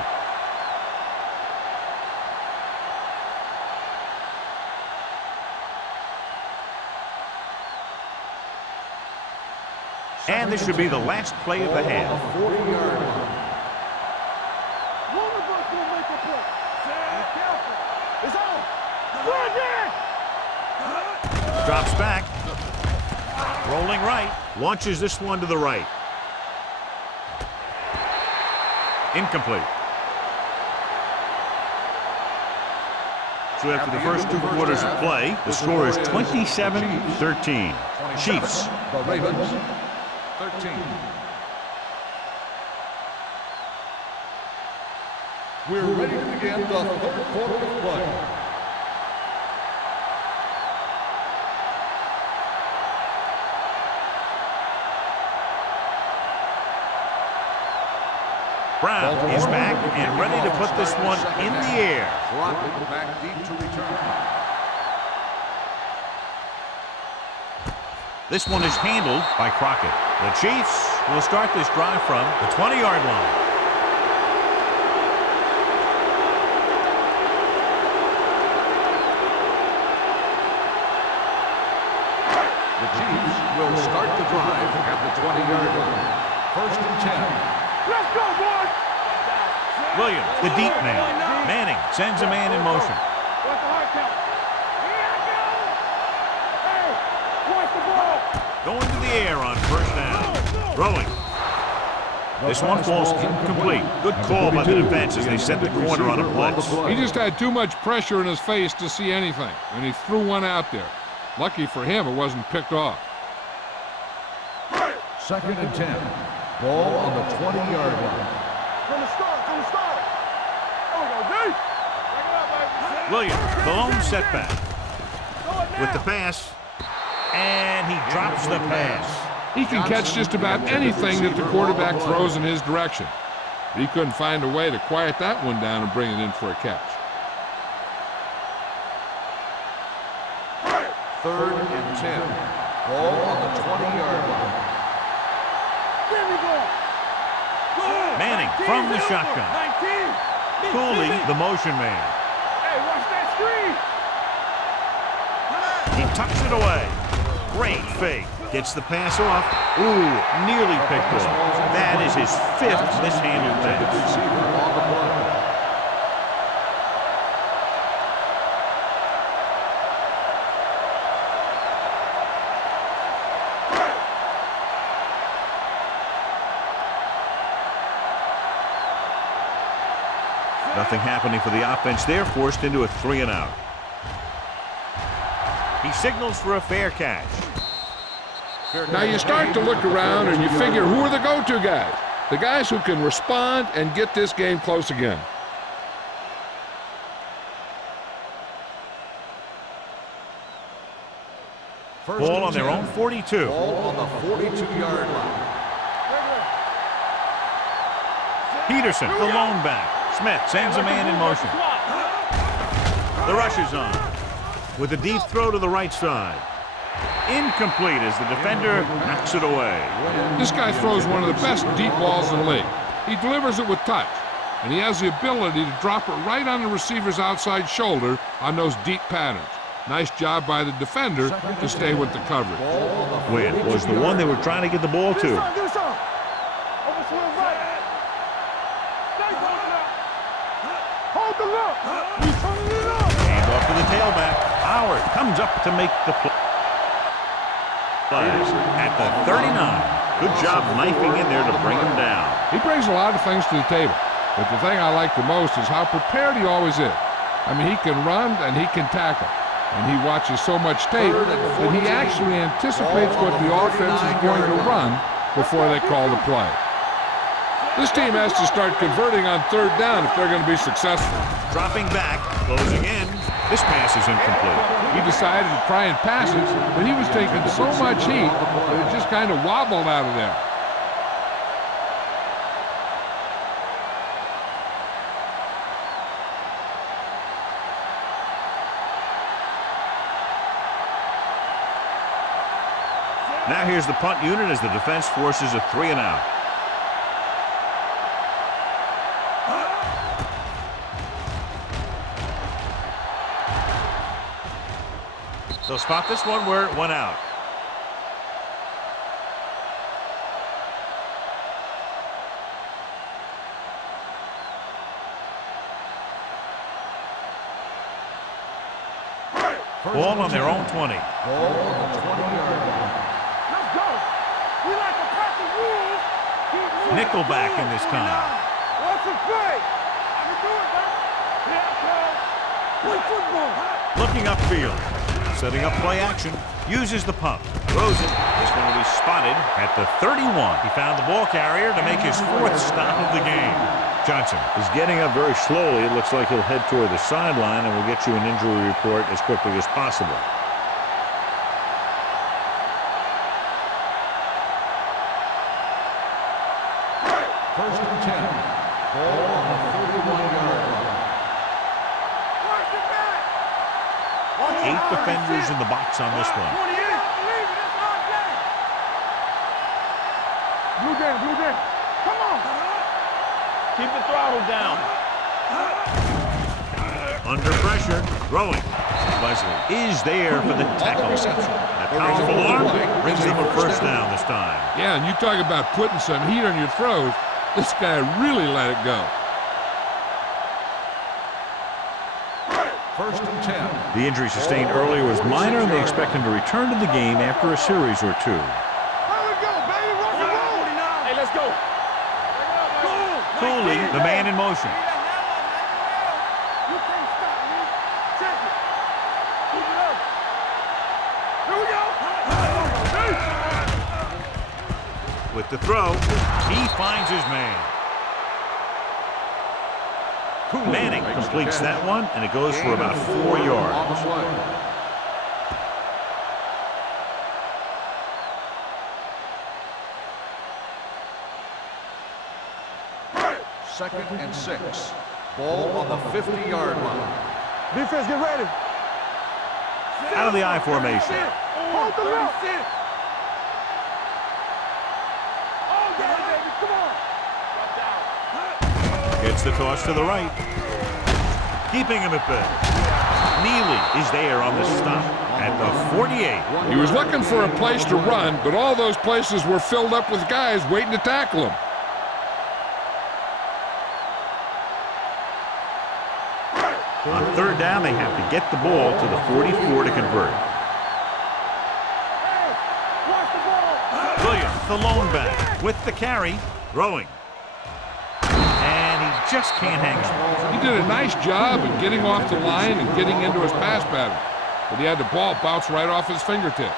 And this should be the last play of the half. 40-yard line. One of us will make a play. Be careful. It's on. Run it! Drops back. Rolling right. Launches this one to the right. Incomplete. So after the first 2 quarters of play, the score is 27-13. Chiefs. The Ravens, 13. We're ready to begin the 3rd quarter of play. Brown is back and ready to put this one in the air. Crockett back deep to return. This one is handled by Crockett. The Chiefs will start this drive from the 20-yard line. The Chiefs will start the drive at the 20-yard line. 1st and 10. Let's go, boys! Williams, the deep man. Manning sends a man in motion. What's the hard count? Here I go! Hey, watch the ball! Going to the air on first down. Throwing. This one falls incomplete. Good call by the defense as they set the corner on a blitz. He just had too much pressure in his face to see anything, and he threw one out there. Lucky for him, it wasn't picked off. 2nd and 10. Ball on the 20-yard line. From the start, from the start! There we go, D! Back it up, baby. Williams, the lone setback. Throw it now. With the pass. And he drops the pass. He can catch just about anything that the quarterback throws in his direction. But he couldn't find a way to quiet that one down and bring it in for a catch. 3rd and 10. Ball on the 20-yard line. Give me ball! Manning from the shotgun. 19! Cooley, the motion man. Hey, watch that screen! He tucks it away. Great fake. Gets the pass off. Ooh, nearly picked off. That is his 5th mishandled pass. Receiver on the play. Nothing happening for the offense there, forced into a 3-and-out. He signals for a fair catch. Now you start to look around and you figure, who are the go-to guys? The guys who can respond and get this game close again. Ball on their own 42. Ball on the 42-yard line. Peterson, the lone back. Smith sends a man in motion. The rush is on. With a deep throw to the right side. Incomplete as the defender knocks it away. This guy throws one of the best deep balls in the league. He delivers it with touch, and he has the ability to drop it right on the receiver's outside shoulder on those deep patterns. Nice job by the defender to stay with the coverage. Win was the one they were trying to get the ball to. Hold the look. He's turning it up. Hand off to the tailback. Howard comes up to make the play. At the 39. Good job knifing in there to bring him down. He brings a lot of things to the table, but the thing I like the most is how prepared he always is. I mean, he can run and he can tackle. And he watches so much tape that he actually anticipates what the offense is going to run before they call the play. This team has to start converting on third down if they're going to be successful. Dropping back, closing in. This pass is incomplete. He decided to try and pass it, but he was taking so much heat that it just kind of wobbled out of there. Now here's the punt unit as the defense forces a 3 and out. They'll spot this one where it went out. Ball on their own 20. Ball on the 20-yard line. Let's go. We like a pack of wolves. Nickelback in this time. What's the play? I can do it, baby. Yeah, play football. Looking upfield. Setting up play action. Uses the pump. Throws it. This one will be spotted at the 31. He found the ball carrier to make his 4th stop of the game. Johnson is getting up very slowly. It looks like he'll head toward the sideline, and we'll get you an injury report as quickly as possible. First and 10. Ball on the 31-yard line. 8 defenders in the box on this one. Blue game. Come on. Keep the throttle down. Under pressure, throwing. Leslie is there for the tackle. That powerful arm brings them a first down this time. Yeah, and you talk about putting some heat on your throws. This guy really let it go. First and 10. The injury sustained earlier was minor, and they expect him to return to the game after a series or 2. Here we go, baby. Rock and roll. Hey, let's go. Cooley, the man in motion. You can't stop me. Check it. Keep it up. Here we go. With the throw, he finds his man. Manning completes that one, and it goes for about 4 yards. Second and 6. Ball on the 50-yard line. Defense, get ready. Out of the I formation. Hold the look. Oh, yeah, baby. Come on. Gets the toss to the right. Keeping him at bay. Neely is there on the stop at the 48. He was looking for a place to run, but all those places were filled up with guys waiting to tackle him. On third down, they have to get the ball to the 44 to convert. Hey, watch the ball. Williams, the lone back, with the carry, throwing. And he just can't hang on. He did a nice job of getting off the line and getting into his pass pattern, but he had the ball bounce right off his fingertips.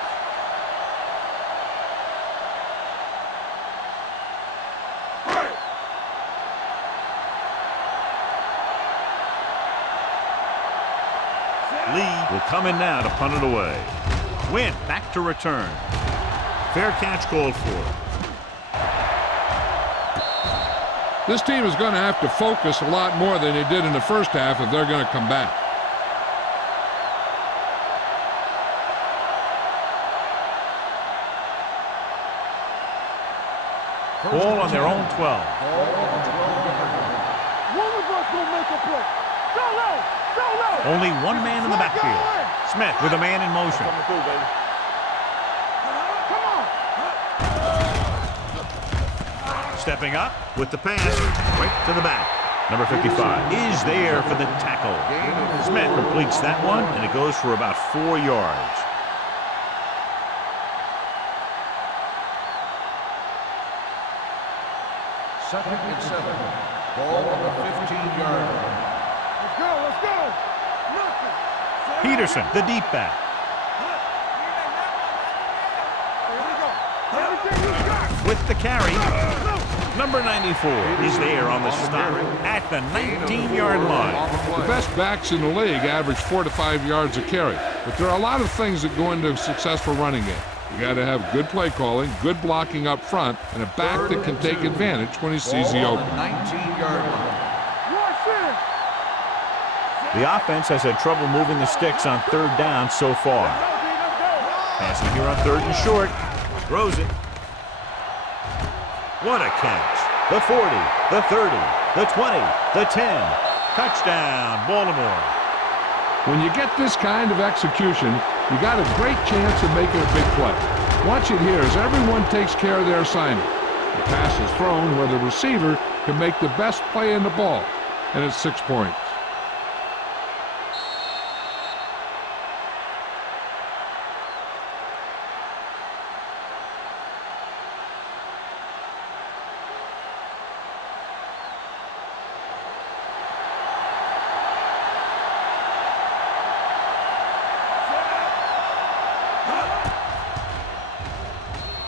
Lee will come in now to punt it away. Win. Back to return. Fair catch called for. This team is going to have to focus a lot more than they did in the first half if they're going to come back. Ball on their own 12. One of us will make a play. Solo! Solo! Only one man in the backfield. Smith with a man in motion. Coming through, baby. Come on! Stepping up with the pass right to the back. Number 55 is there for the tackle. Smith completes that one, and it goes for about 4 yards. Second and 7. Ball on the 15-yard line. Let's go! Let's go! Nothing! Peterson, the deep back. Here we go! Everything you got! With the carry. Number 94 is there on the stop at the 19-yard line. The best backs in the league average 4 to 5 yards a carry, but there are a lot of things that go into a successful running game. You got to have good play calling, good blocking up front, and a back that can take advantage when he sees the open. 19-yard line. Watch it! The offense has had trouble moving the sticks on 3rd down so far. Passing here on 3rd and short. Throws it. What a catch. The 40, the 30, the 20, the 10. Touchdown, Baltimore. When you get this kind of execution, you got a great chance of making a big play. Watch it here as everyone takes care of their assignment. The pass is thrown where the receiver can make the best play in the ball, and it's 6 points.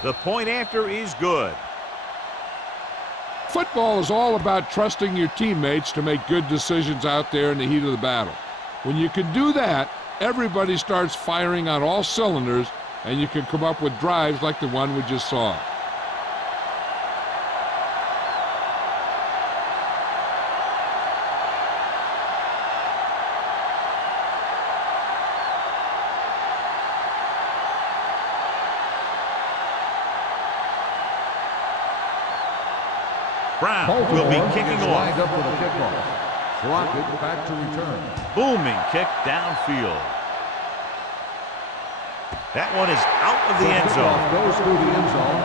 The point after is good. Football is all about trusting your teammates to make good decisions out there in the heat of the battle. When you can do that, everybody starts firing on all cylinders, and you can come up with drives like the one we just saw. Brown will be kicking off. Lined up for the kickoff. Crockett back to return. Booming kick downfield. That one is out of the end zone. Goes through the end zone.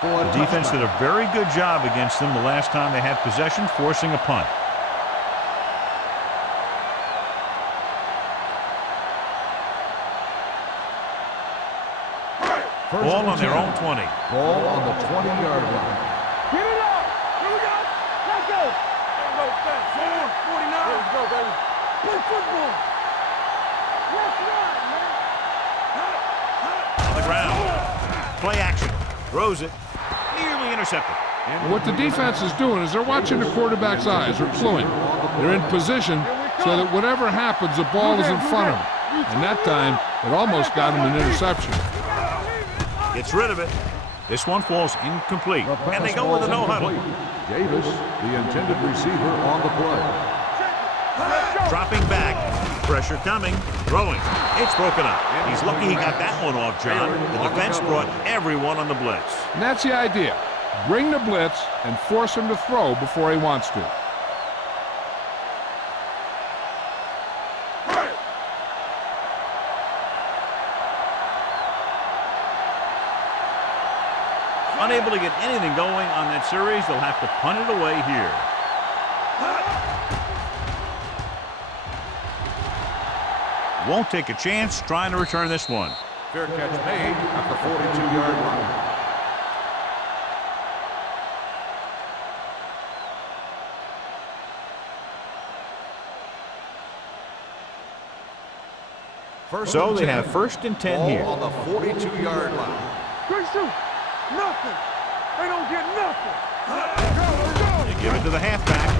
The defense did a very good job against them the last time they had possession, forcing a punt. Ball on their own 20. Ball on the 20-yard line. Get it up! Here we go! Let's go! Let's go! 49! Let's go, baby! Play football! Let's run, man! On the ground. Play action. Throws it. Nearly intercepted. And what the defense is doing is they're watching the quarterback's eyes. They're cluing. They're in position so that whatever happens, the ball is in front of them. And that time, it almost got him an interception. Gets rid of it. This one falls incomplete. And they go with a no-huddle. Davis, the intended receiver, on the play. Dropping back. Pressure coming. Throwing. It's broken up. He's lucky he got that one off, John. The defense brought everyone on the blitz. And that's the idea. Bring the blitz and force him to throw before he wants to. Unable to get anything going on that series, they'll have to punt it away here. Won't take a chance trying to return this one. Fair catch made at the 42-yard line. So they have 1st and 10 here. On the 42-yard line. Good shoot! Nothing! They don't get nothing! Let's go! They give it to the halfback.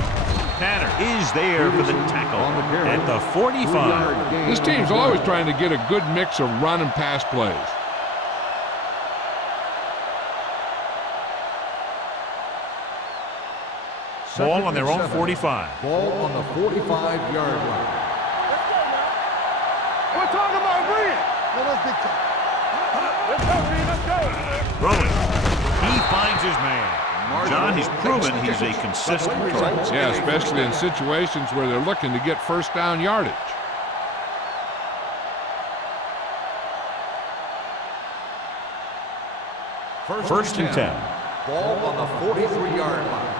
Tanner is there for the tackle at the 45. This team's always trying to get a good mix of run and pass plays. Ball on their own 45. Ball on the 45-yard line. We're talking about win. No, let's big time. Let's go, team. Let's go. Rolling. He finds his man. John, he's proven he's a consistent target. Yeah, especially in situations where they're looking to get first down yardage. First and 10. Ball on the 43-yard line.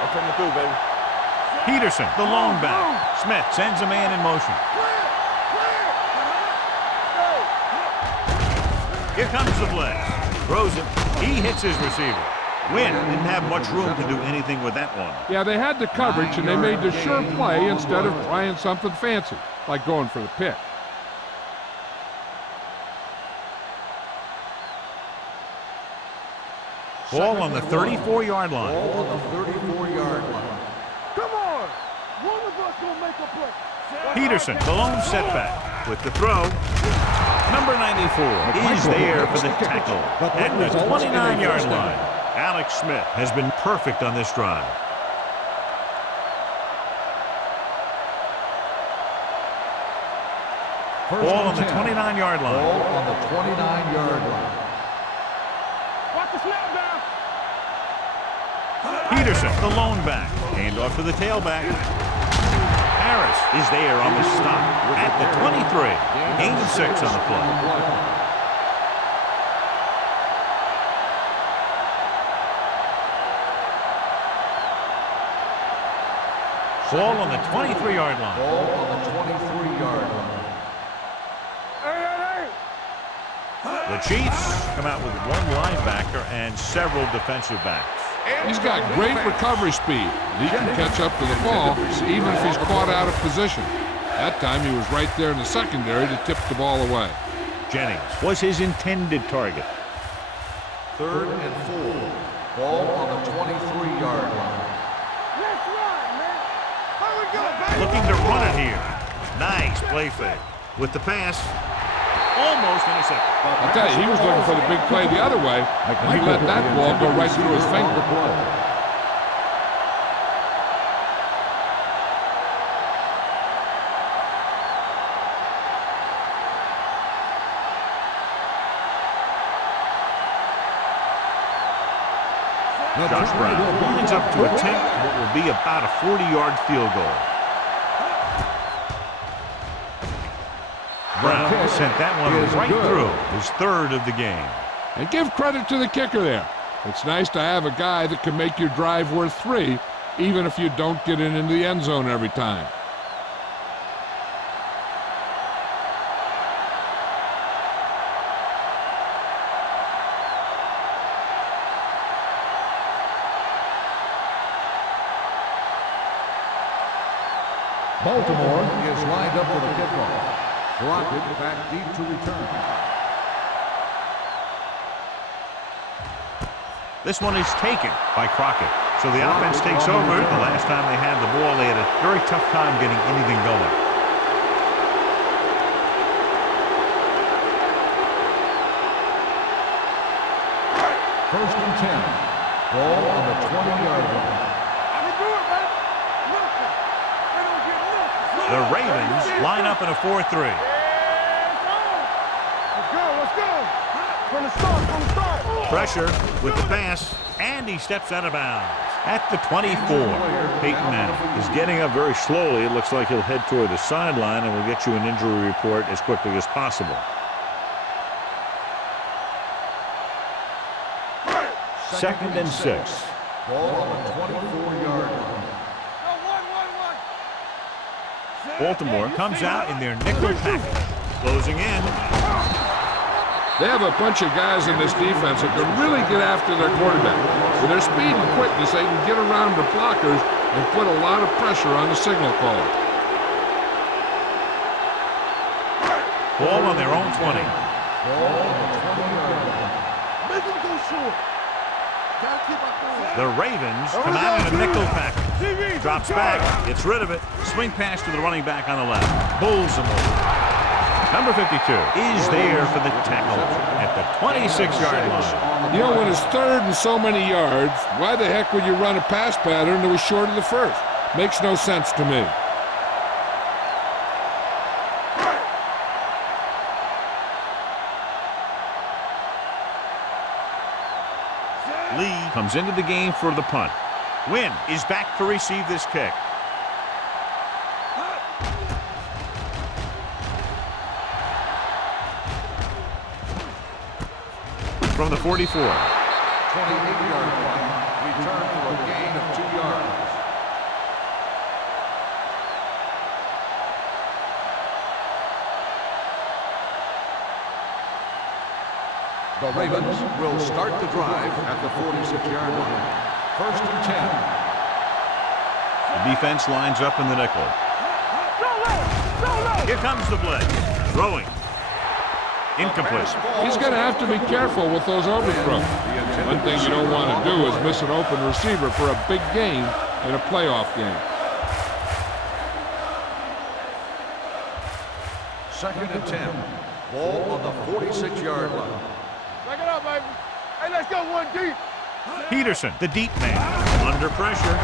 I'll turn it through, baby. Peterson, the lone back. Smith sends a man in motion. Here comes the blitz. Throws it. He hits his receiver. Wynn didn't have much room to do anything with that one. Yeah, they had the coverage, and they made the sure play instead of trying something fancy, like going for the pick. Ball on the 34-yard line. Ball on the 34-yard line. Come on. One of us gonna make a play. Peterson, the lone setback. With the throw, number 94 is there for the tackle at the 29-yard line. Alex Smith has been perfect on this drive. Ball on the 29-yard line. Ball on the 29-yard line. Watch the snap down. Peterson, the lone back. Handoff to the tailback. Harris is there on the stop at the 23. Gain of 6 on the play. Ball on the 23-yard line. Ball on the 23-yard line. The Chiefs come out with one linebacker and several defensive backs. He's got great recovery speed. He can catch up to the ball even if he's caught out of position. That time he was right there in the secondary to tip the ball away. Jennings was his intended target. 3rd and 4. Ball on the 23-yard line. Let's run, man. Here we go, baby. Looking to run it here. Nice play fake. With the pass, almost intercepted. I'll tell you, he was looking for the big play the other way, and he let that ball go right through his finger. Josh Brown lines up to attempt what will be about a 40-yard field goal. Brown sent that one right through his 3rd of the game. And give credit to the kicker there. It's nice to have a guy that can make your drive worth 3, even if you don't get it into the end zone every time. Baltimore is lined up for the kickoff. Crockett back deep to return. This one is taken by Crockett. So the offense takes over. The last time they had the ball, they had a very tough time getting anything going. First and 10. Ball on the 20-yard line. I can do it, man. Nothing. They don't get nothing. The Ravens line up in a 4-3. Let's go, let's go. From the start, from the start. Pressure with the pass, and he steps out of bounds at the 24. Peyton Manning He's getting up very slowly. It looks like he'll head toward the sideline, and we'll get you an injury report as quickly as possible. Second and 6. Ball on the 24-yard line. Baltimore comes out in their nickel package. Closing in. They have a bunch of guys in this defense that can really get after their quarterback. With their speed and quickness, they can get around the blockers and put a lot of pressure on the signal caller. Ball on their own 20. Ball on the 20-yard line. Make him go short. The Ravens come out in a nickel package. Drops back, gets rid of it. Swing pass to the running back on the left. Bowls him over. Number 52 is there for the tackle at the 26-yard line. You know, when it's third and so many yards, why the heck would you run a pass pattern that was short of the first? Makes no sense to me. Lee comes into the game for the punt. Wynn is back to receive this kick. From the 44. 28-yard punt. Return for a gain of 2 yards. The Ravens will start the drive at the 46-yard line. First and 10. The defense lines up in the nickel. Here comes the blitz. Throwing. Incomplete. He's going to have to be careful with those overthrows. One thing you don't want to do is miss an open receiver for a big gain in a playoff game. Second and 10. Ball on the 46-yard line. Back it up, baby. Hey, let's go one deep. Peterson, the deep man, under pressure.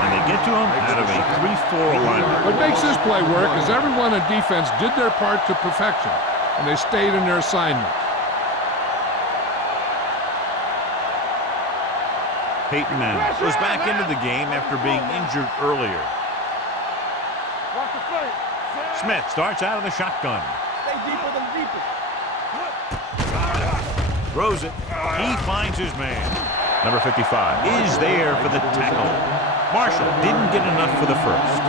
And they get to him out of a 3-4 alignment. What makes this play work is everyone on defense did their part to perfection, and they stayed in their assignment. Peyton Manning goes back into the game after being injured earlier. Watch the flank. Smith starts out of the shotgun. Stay deeper than deepest. Throws it. He finds his man. Number 55 is there for the tackle. Marshall didn't get enough for the first.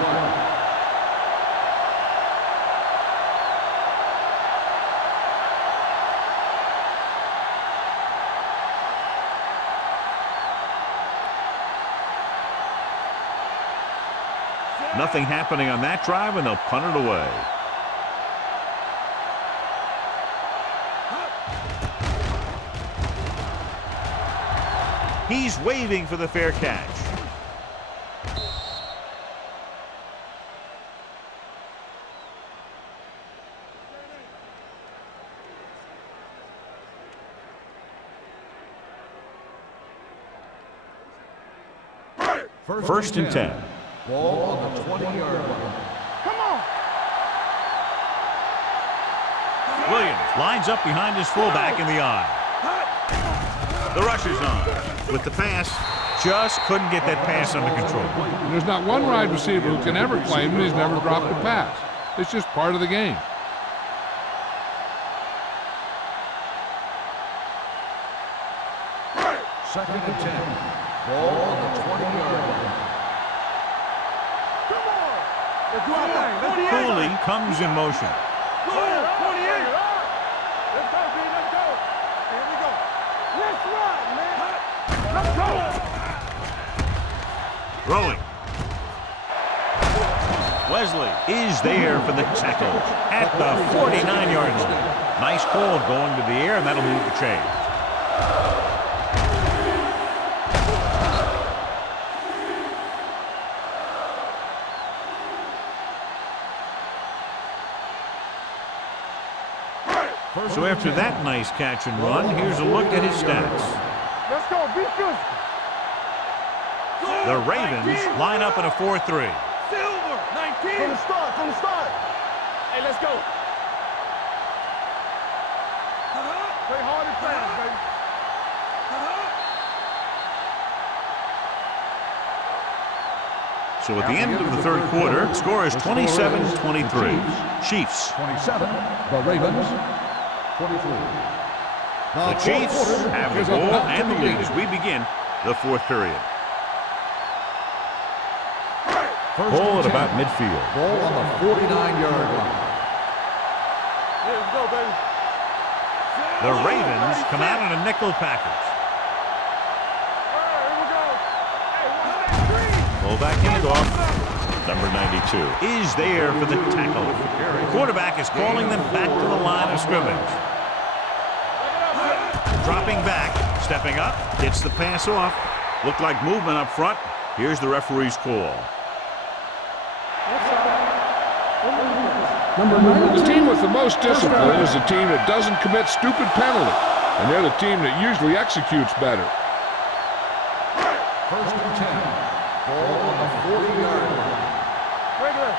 Nothing happening on that drive, and they'll punt it away. He's waving for the fair catch. First and 10. Ball on the 20-yard line. Come on. Williams lines up behind his fullback in the eye. The rush is on. With the pass, just couldn't get that pass under control. And there's not one wide receiver who can ever claim he's never dropped a pass. It's just part of the game. Second and 10. Ball on the 20-yard line. Come on. Let's do our thing. Let's do our Cooley thing. comes in motion. Go ahead. 28. Let's go, B. Let's go. Here we go. Let's run, man. Let's go. Throwing. Wesley is there for the tackle at the 49-yard line. Nice call going to the air, and that'll move the chains. So after that nice catch and run, here's a look at his stats. Let's go. Be physical. The Ravens line up in a 4-3. Silver. 19. From the start. From the start. Hey, let's go. Play hard and fast, baby. So at the end of the third quarter, the score is 27-23. Chiefs. 27. The Ravens. 23. The Chiefs have the ball and the lead as we begin the fourth period. Ball at about midfield. Ball on the 49-yard line. Here we go, baby. The Ravens come out in a nickel package. All right, here we go. Hey, Fullback handoff. Number 92 is there for the tackle. The quarterback is calling them back to the line of scrimmage. Dropping back, Stepping up, gets the pass off. Looked like movement up front. Here's the referee's call. The team with the most discipline is the team that doesn't commit stupid penalties, and they're the team that usually executes better. First and 10. Ball on the 40-yard line. Regular.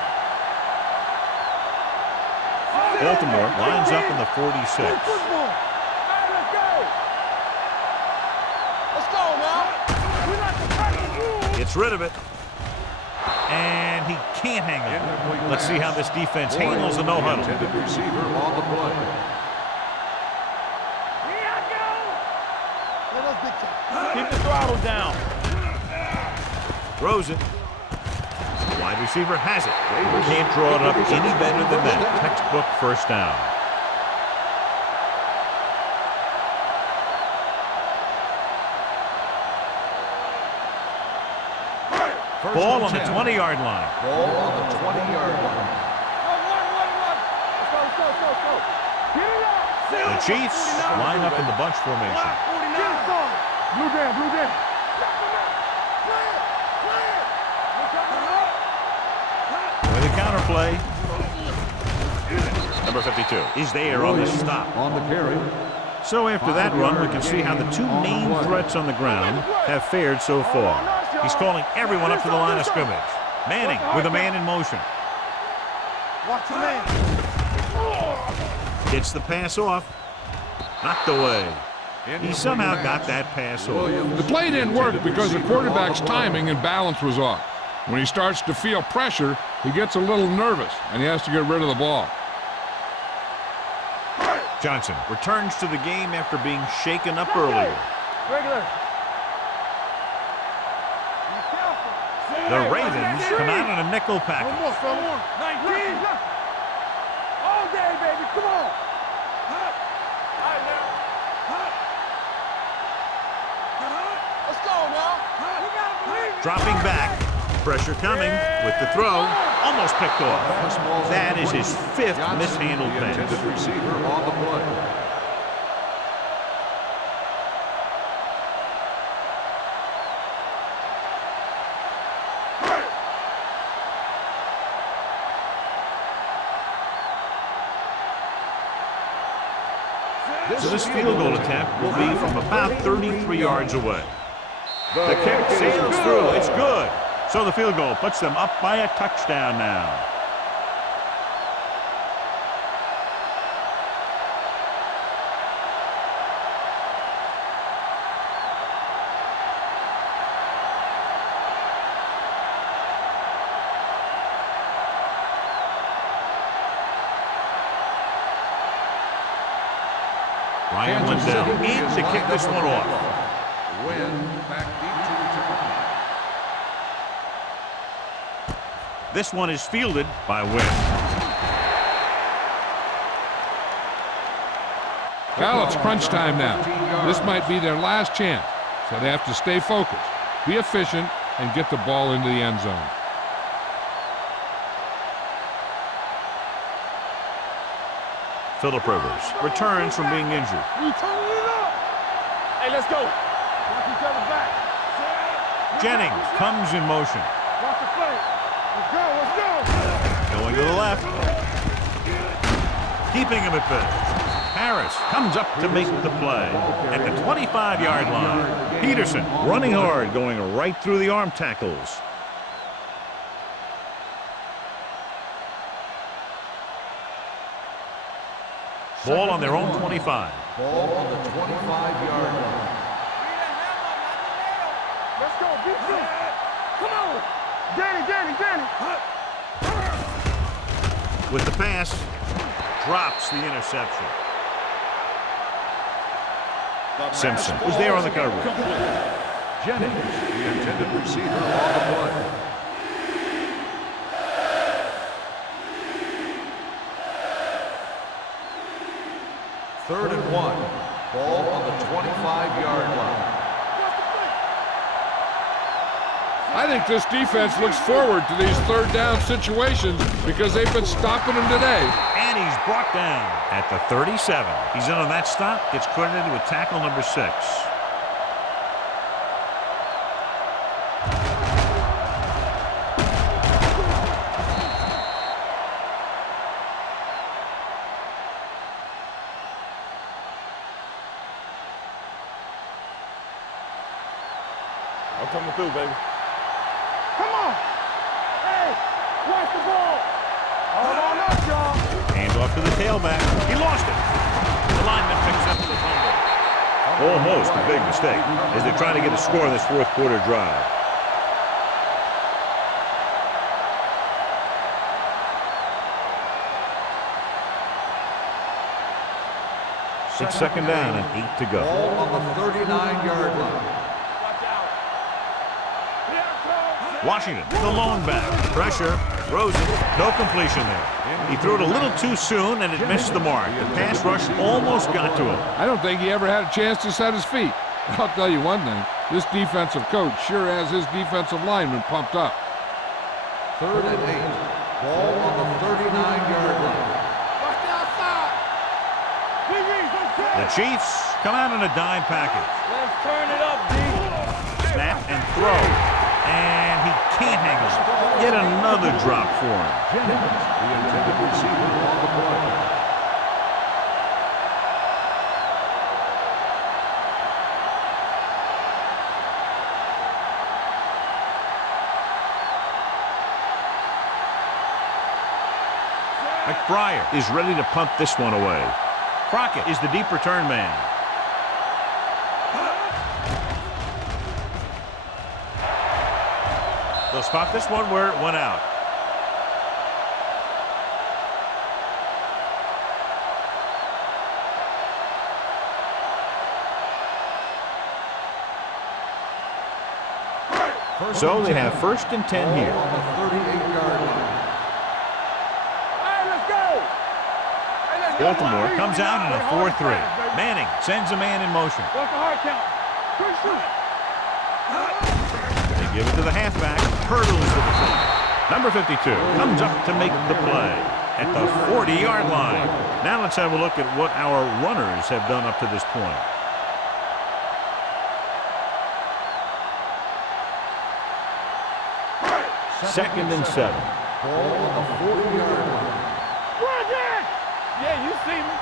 Baltimore lines up in the 46. Football. Let's go. Let's go now. We like to practice rules. Gets rid of it. And he can't hang on. Let's see how this defense handles the no-huddle. Intended receiver on the play. Here I go. Let us big time. Keep the throttle down. Throws it. Wide receiver has it. Can't draw it up any better than that. Textbook first down. Ball on the 20-yard line. Ball on the 20-yard line. Let's go. Get it up. The Chiefs line up in the bunch formation. Get it started. Blue down, blue down. With a counter play. Number 52 is there on the stop. On the carry. So after that run, we can see how the two main threats on the ground have fared so far. He's calling everyone up to the line of scrimmage. Manning with a man in motion. Watch your man. Gets the pass off. Knocked away. He somehow got that pass off. The play didn't work because the quarterback's timing and balance was off. When he starts to feel pressure, he gets a little nervous, and he has to get rid of the ball. Johnson returns to the game after being shaken up earlier. Regular. The Ravens come out in a nickel package. One more, fella. 19. All day, baby. Come on. Let's go now. Dropping back. Pressure coming with the throw. Almost picked off. That is his fifth mishandled The intended pass. receiver on the play. So this field goal attempt will be from about 33 yards away. The kick sails through. It's good. So the field goal puts them up by a touchdown now. Ryan Lindell in to kick this one off. Win back deep to return. This one is fielded by Wynn. Well, it's crunch time now. This might be their last chance, so they have to stay focused, be efficient, and get the ball into the end zone. Phillip Rivers returns from being injured. We turning it up. Hey, let's go. Watch each other back. Jennings comes in motion. Watch the play. Let's go, let's go. Going to the left. Keeping him at bay. Harris comes up to make the play at the 25-yard line. Peterson running hard, going right through the arm tackles. Ball on their own 25. Ball on the 25-yard line. Let's go, beat this. Come on. Danny. With the pass, drops the interception. Simpson was there on the coverage. Jennings, the intended receiver on the play. Third and 1. Ball on the 25-yard line. I think this defense looks forward to these third down situations because they've been stopping them today. And he's brought down at the 37. He's in on that stop, gets credited with tackle number 6. coming through, baby. Come on. Hey, watch the ball. Hold on up, y'all. Hands off to the tailback. He lost it. The lineman picks up the fumble. Almost a big mistake as they're trying to get a score in this fourth quarter drive. It's second down and 8 to go. Ball on the 39-yard line. Watch out. Washington, the lone back. Pressure. Throws it. No completion there. He threw it a little too soon, and it missed the mark. The pass rush almost got to him. I don't think he ever had a chance to set his feet. I'll tell you one thing. This defensive coach sure has his defensive lineman pumped up. 3rd and 8. Ball on the 39-yard line. Watch the outside. The Chiefs come out in a dime package. Let's turn it up, D. Snap and throw. And he can't hang on. Yet another drop for him. Jennings, the intended receiver on the play. McBride is ready to punt this one away. Crockett is the deep return man. They'll spot this one where it went out. So they have 1st and 10 here. On the 38-yard line. Hey, let's go. Baltimore comes out in a 4-3. Manning sends a man in motion. What's the hard count? Quick shoot. They give it to the halfback. Hurdles the defender. Number 52 comes up to make the play at the 40-yard line. Now let's have a look at what our runners have done up to this point. Second and 7. Ball on the 40-yard line. Run again. Yeah, you see me.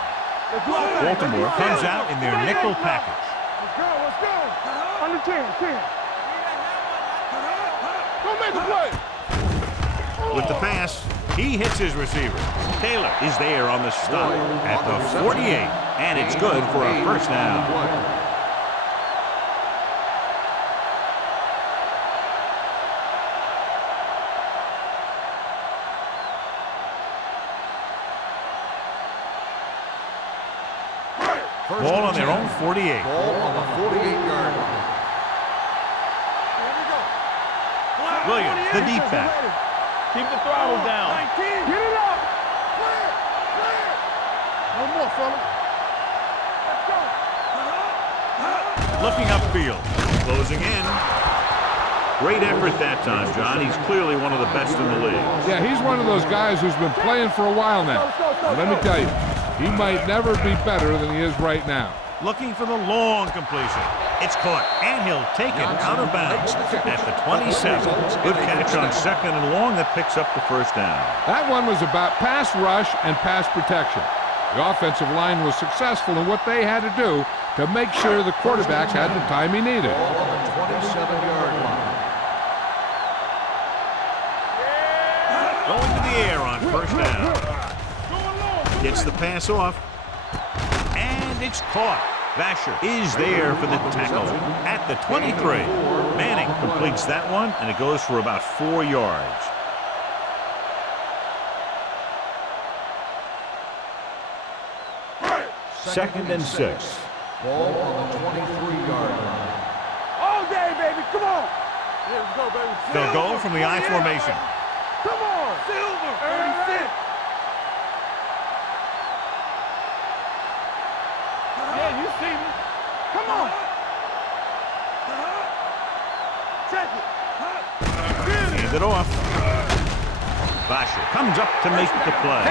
Let's go. Baltimore comes out in their nickel package. Let's go. Let's go. Under 10. Go make the play. With the pass, he hits his receiver. Taylor is there on the stop at the 48, and it's good for a first down. Ball on their own 48. Ball on the 48-yard line. Williams, the deep back. Keep the throttle down. Get it up. Clear. One more, fella. Let's go. Looking upfield, closing in. Great effort that time, John. He's clearly one of the best in the league. Yeah, he's one of those guys who's been playing for a while now. And let me tell you, he might never be better than he is right now. Looking for the long completion. It's caught, and he'll take it out of bounds at the 27. Good catch on 2nd and long that picks up the first down. That one was about pass rush and pass protection. The offensive line was successful in what they had to do to make sure the quarterback had the time he needed. Ball on the 27-yard line. Going to the air on first down. Gets the pass off. And it's caught. Vasher is there for the tackle at the 23. Manning completes that one, and it goes for about 4 yards. Second and 6. Ball on the 23-yard line. All day, baby. Come on. Yeah, let's go, baby. They'll go from the I formation. Come on. Silver. 36. Yeah, you see me. Come on. Check it. Hand it off. Vasher comes up to make the play.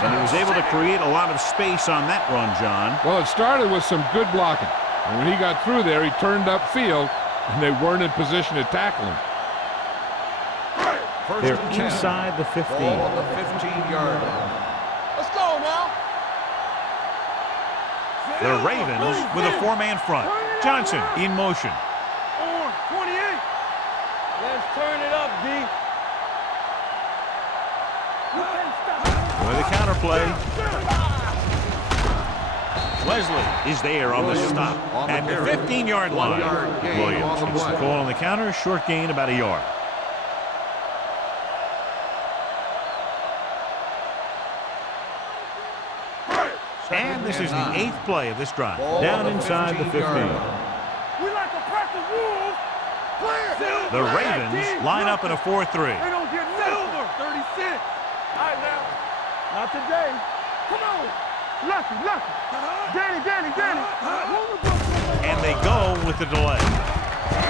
And he was able to create a lot of space on that run, John. Well, it started with some good blocking. And when he got through there, he turned upfield, and they weren't in position to tackle him. First They're and 10. inside the 15. Ball on the 15-yard line. Let's go now. The Ravens with a 4-man front. Johnson in motion. On 28. play. Wesley is there on the stop at the 15-yard line. Williams gets the call on the counter. Short gain, about a yard. And this is the 8th play of this drive. Down inside the 15. We like to practice rules. Clear. The Ravens line up in a 4-3. They don't get silver. 36. All right, now. Not today. Come on. Lucky. Danny. And they go with the delay.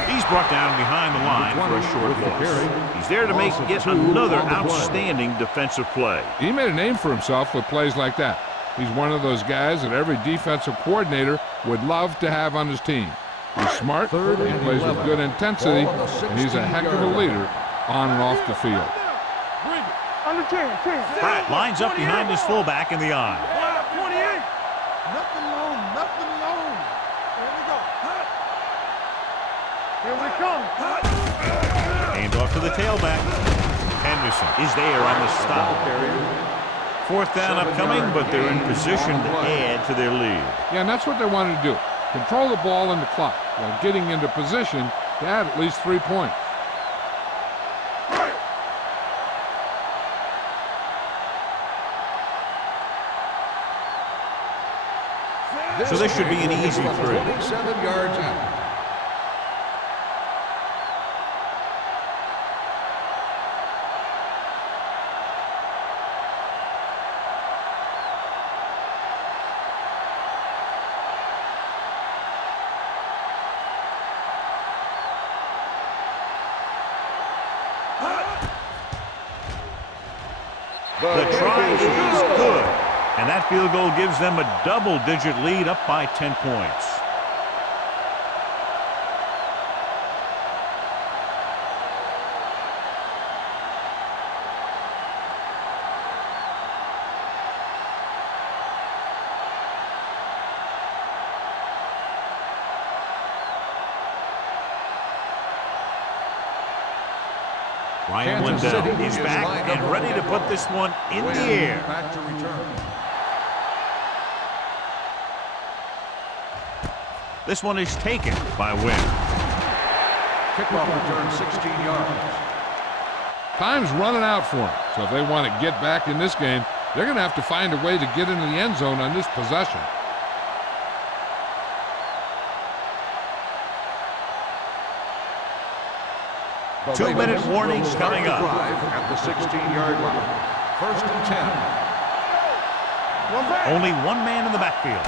He's brought down behind the line for a short loss. He's there to make yet another outstanding defensive play. He made a name for himself with plays like that. He's one of those guys that every defensive coordinator would love to have on his team. He's smart, he plays with good intensity, and he's a heck of a leader on and off the field. Bring it. Under 10. Pratt lines up behind his fullback in the eye. 28. Nothing long. Here we come. Hand off to the tailback. Henderson is there on the stop. 4th down upcoming, but they're in position to add to their lead. Yeah, and that's what they wanted to do. Control the ball in the clock while getting into position to add at least 3 points. So this should be an easy 3. 27 yards out. The try is good, and that field goal gives them a double-digit lead, up by 10 points. Ryan Lindell is back and ready to put this one in the air. Back to return. This one is taken by Wynn. Kickoff return 16 yards. Time's running out for them, so if they want to get back in this game, they're going to have to find a way to get into the end zone on this possession. The 2-minute Ravens warnings will start coming the up. drive at the 16-yard line. 1st and 10. Only one man in the backfield.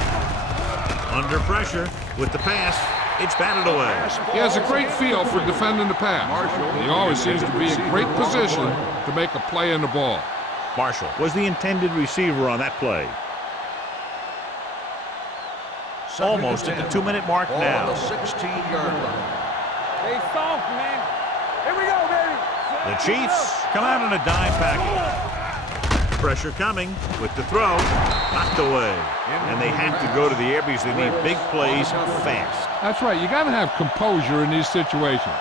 Under pressure with the pass. It's batted away. He has a great feel for defending the pass. He always seems to be in great position to make a play in the ball. Marshall was the intended receiver on that play. Almost at the 2-minute mark now. The 16-yard line. Stay soft, man. Here we go, baby. The Chiefs come out in a dime package. Pressure coming with the throw. Knocked away. And they have to go to the air because they need big plays fast. That's right. You got to have composure in these situations.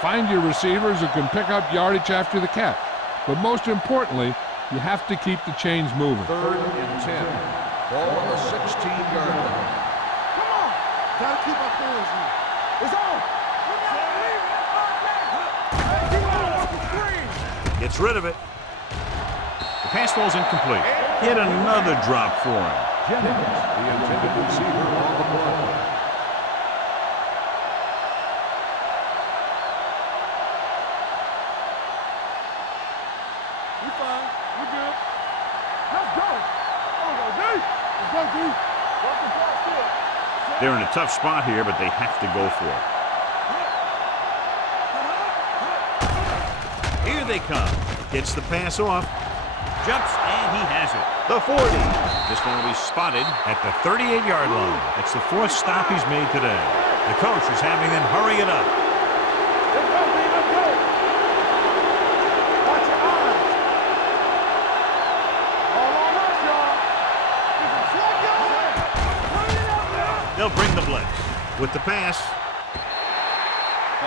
Find your receivers who can pick up yardage after the catch. But most importantly, you have to keep the chains moving. 3rd and 10. Ball on the 16-yard line. Come on. Gotta keep our hands in. It's on. Gets rid of it. The pass ball's incomplete. Yet another drop for him. Jennings, the intended receiver on the play. We fine. We good. Let's go. Let's go, D. They're in a tough spot here, but they have to go for it. Here they come. Gets the pass off. Jumps, and he has it. The 40. This one will be spotted at the 38-yard line. That's the 4th stop he's made today. The coach is having them hurry it up. Let's go, D. Let's go. Watch your eyes. All on us, y'all. This is slow going. Bring it up now. They'll bring the blitz. With the pass.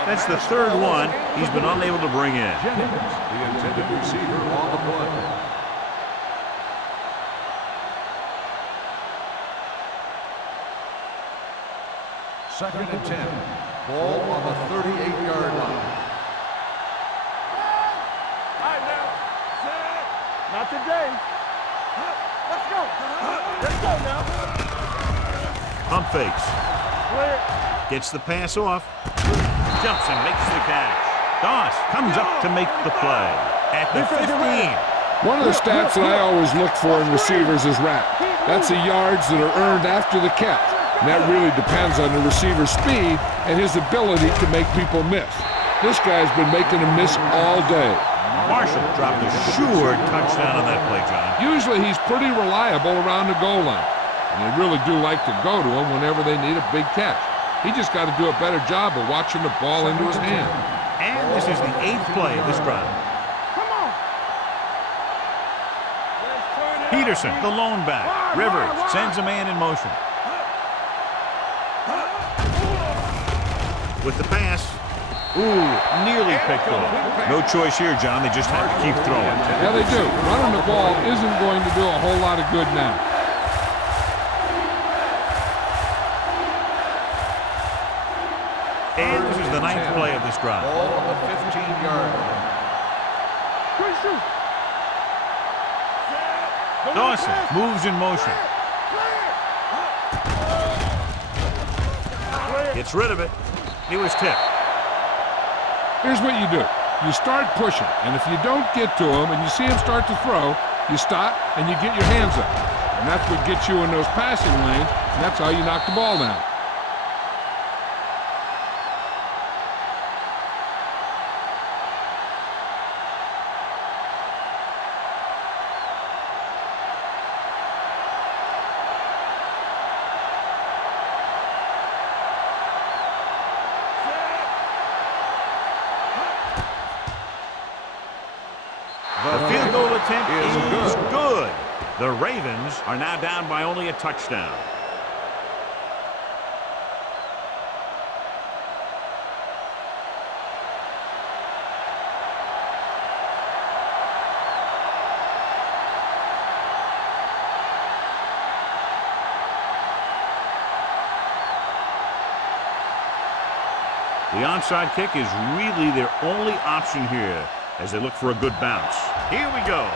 That's the 3rd one he's been unable to bring in. Jennings, the intended receiver on the play. Second and 10. Ball on the 38-yard line. All right, now. Set. Not today. Let's go. Let's go now. Pump fakes. Clear. Gets the pass off. Jumps and makes the catch. Doss comes up to make the play. At the 15. One of the stats that I always look for in receivers is RAP. That's the yards that are earned after the catch. And that really depends on the receiver's speed and his ability to make people miss. This guy's been making them miss all day. Marshall dropped a sure touchdown on that play, John. Usually he's pretty reliable around the goal line. And they really do like to go to him whenever they need a big catch. He just got to do a better job of watching the ball into his hand. And this is the 8th play of this drive. Come on. Peterson, the lone back. Rivers sends a man in motion. With the pass. Ooh, nearly picked off. No choice here, John. They just have to keep throwing. Yeah, they do. Running the ball isn't going to do a whole lot of good now. And this is the 9th play of this drive. Ball on the 15-yard line. Good shoot. Dawson moves in motion. Gets rid of it. He was tipped. Here's what you do. You start pushing, and if you don't get to him and you see him start to throw, you stop and you get your hands up. And that's what gets you in those passing lanes, and that's how you knock the ball down. The field goal attempt is good. The Ravens are now down by only a touchdown. The onside kick is really their only option here as they look for a good bounce. Here we go.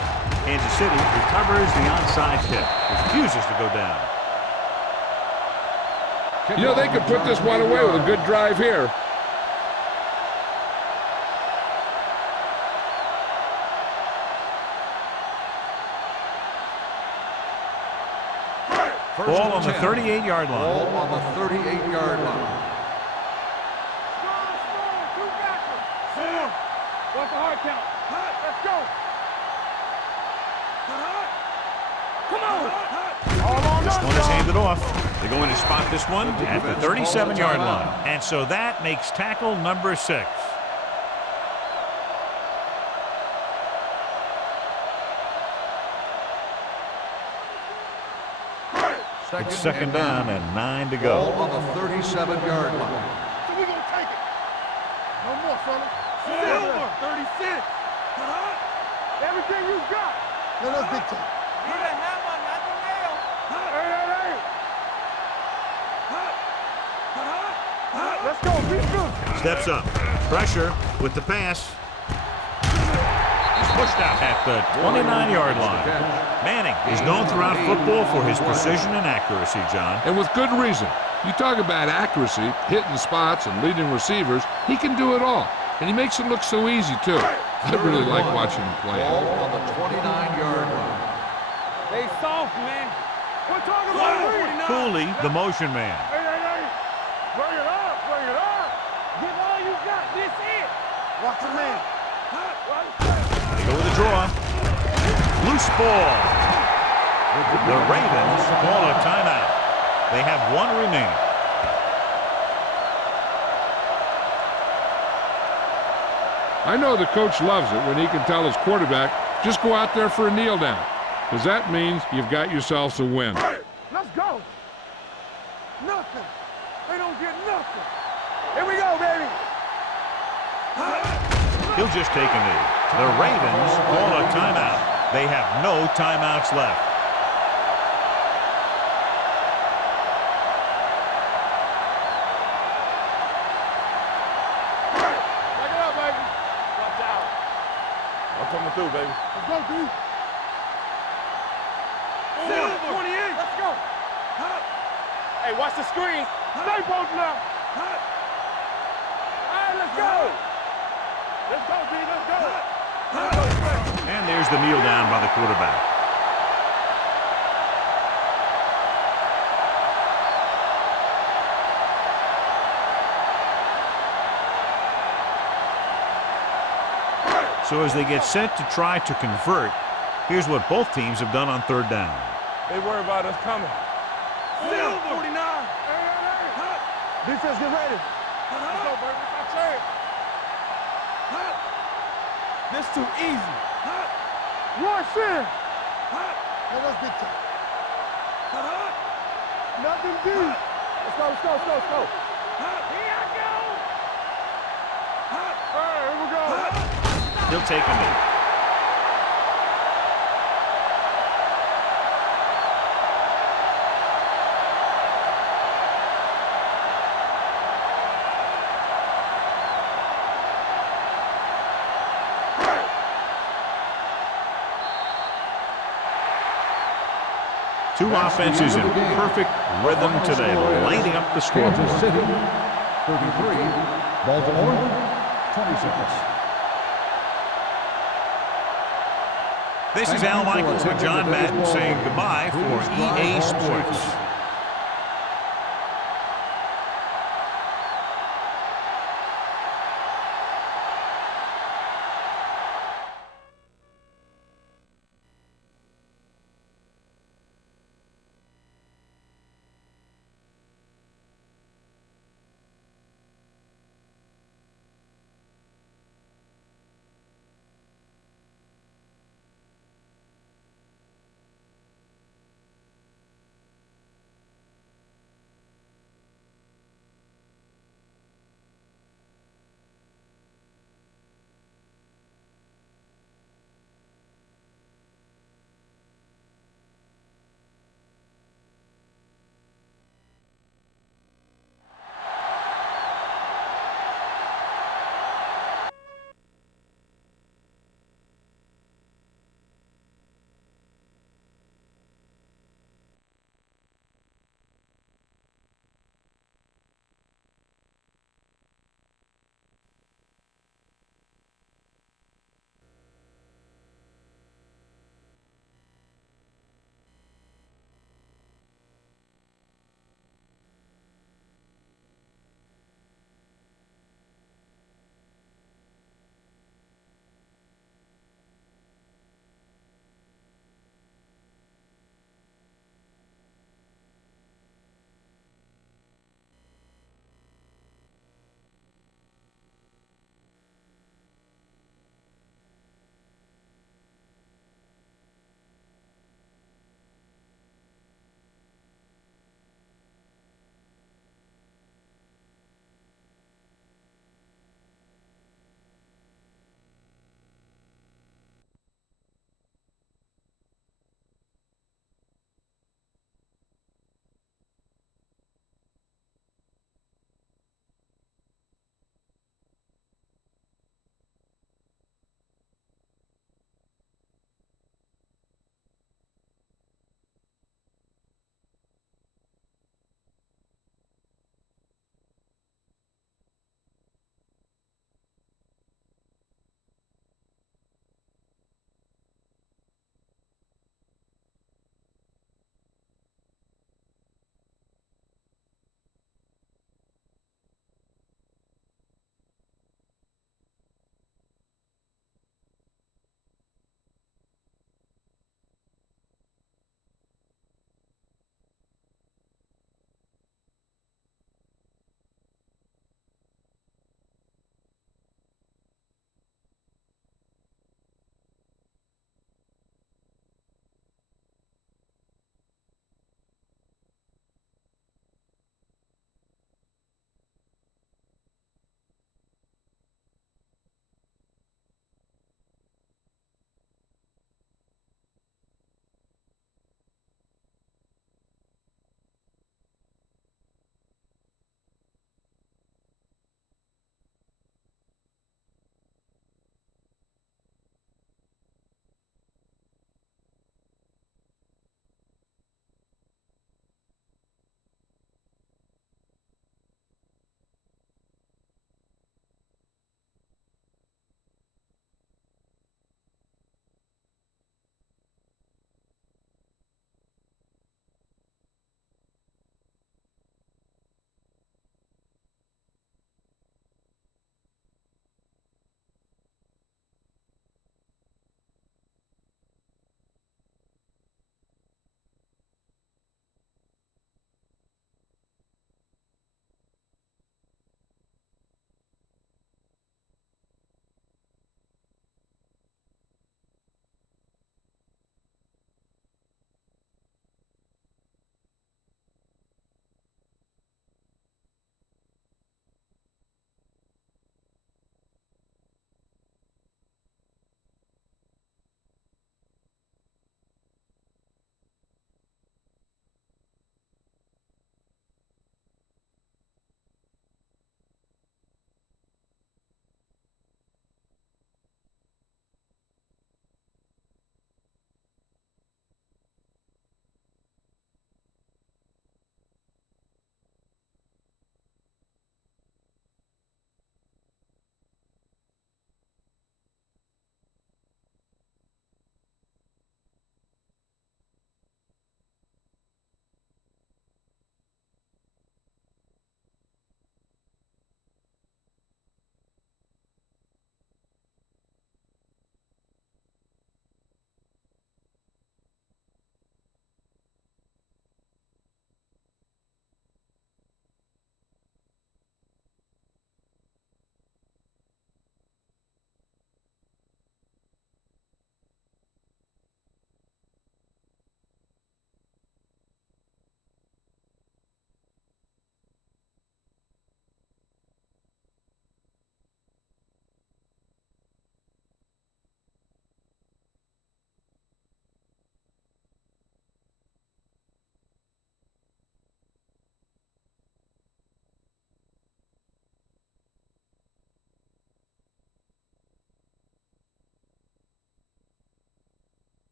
Kansas City recovers the onside kick. Refuses to go down. You know, they could put this one away with a good drive here. Ball on the 38-yard line. Ball on the 38-yard line. What's the hard count? Let's go. Come on. This one is handed off. They're going to spot this one at the 37-yard line. And so that makes tackle number 6. It's second down and 9 to go. Ball on the 37-yard line. So we're going to take it. No more, fellas. Silver, 36. Everything you got. Let us dictate. Need a hammer, not the nail. Hey. Let's go. Be good. Steps up. Pressure with the pass. He's pushed out at the 29-yard line. Manning is known throughout football for his precision and accuracy, John. And with good reason. You talk about accuracy, hitting spots, and leading receivers, he can do it all. And he makes it look so easy, too. I really like watching him play. Ball on the 29-yard line. They soft, man. We're talking about Cooley, the motion man. Hey. Bring it up. Give all you got. This it. Watch the man. They go with a draw. Loose ball. The Ravens call a timeout. They have one remaining. I know the coach loves it when he can tell his quarterback, just go out there for a kneel down, because that means you've got yourselves a win. Let's go. Nothing. They don't get nothing. Here we go, baby. He'll just take a knee. The Ravens call a timeout. They have no timeouts left. I'm coming through, baby. Let's go, D. Silver. 28. Let's go. Hey, watch the screen. Stay posted up. All right, let's go. Let's go, D. Let's go. And there's the kneel down by the quarterback. So as they get set to try to convert, here's what both teams have done on third down. They worry about us coming. Silver. 49. Defense, get ready. Let's go, baby. It's our turn. This too easy. Rush in. Let us get to nothing deep. Let's go, let's go, let's go, let's go. Here I go. All right, here we go. He'll take him in. Two offenses in perfect rhythm today, lighting up the scoreboard. Kansas City, 33. Baltimore, 26. This is Al Michaels with John Madden saying goodbye for EA Sports.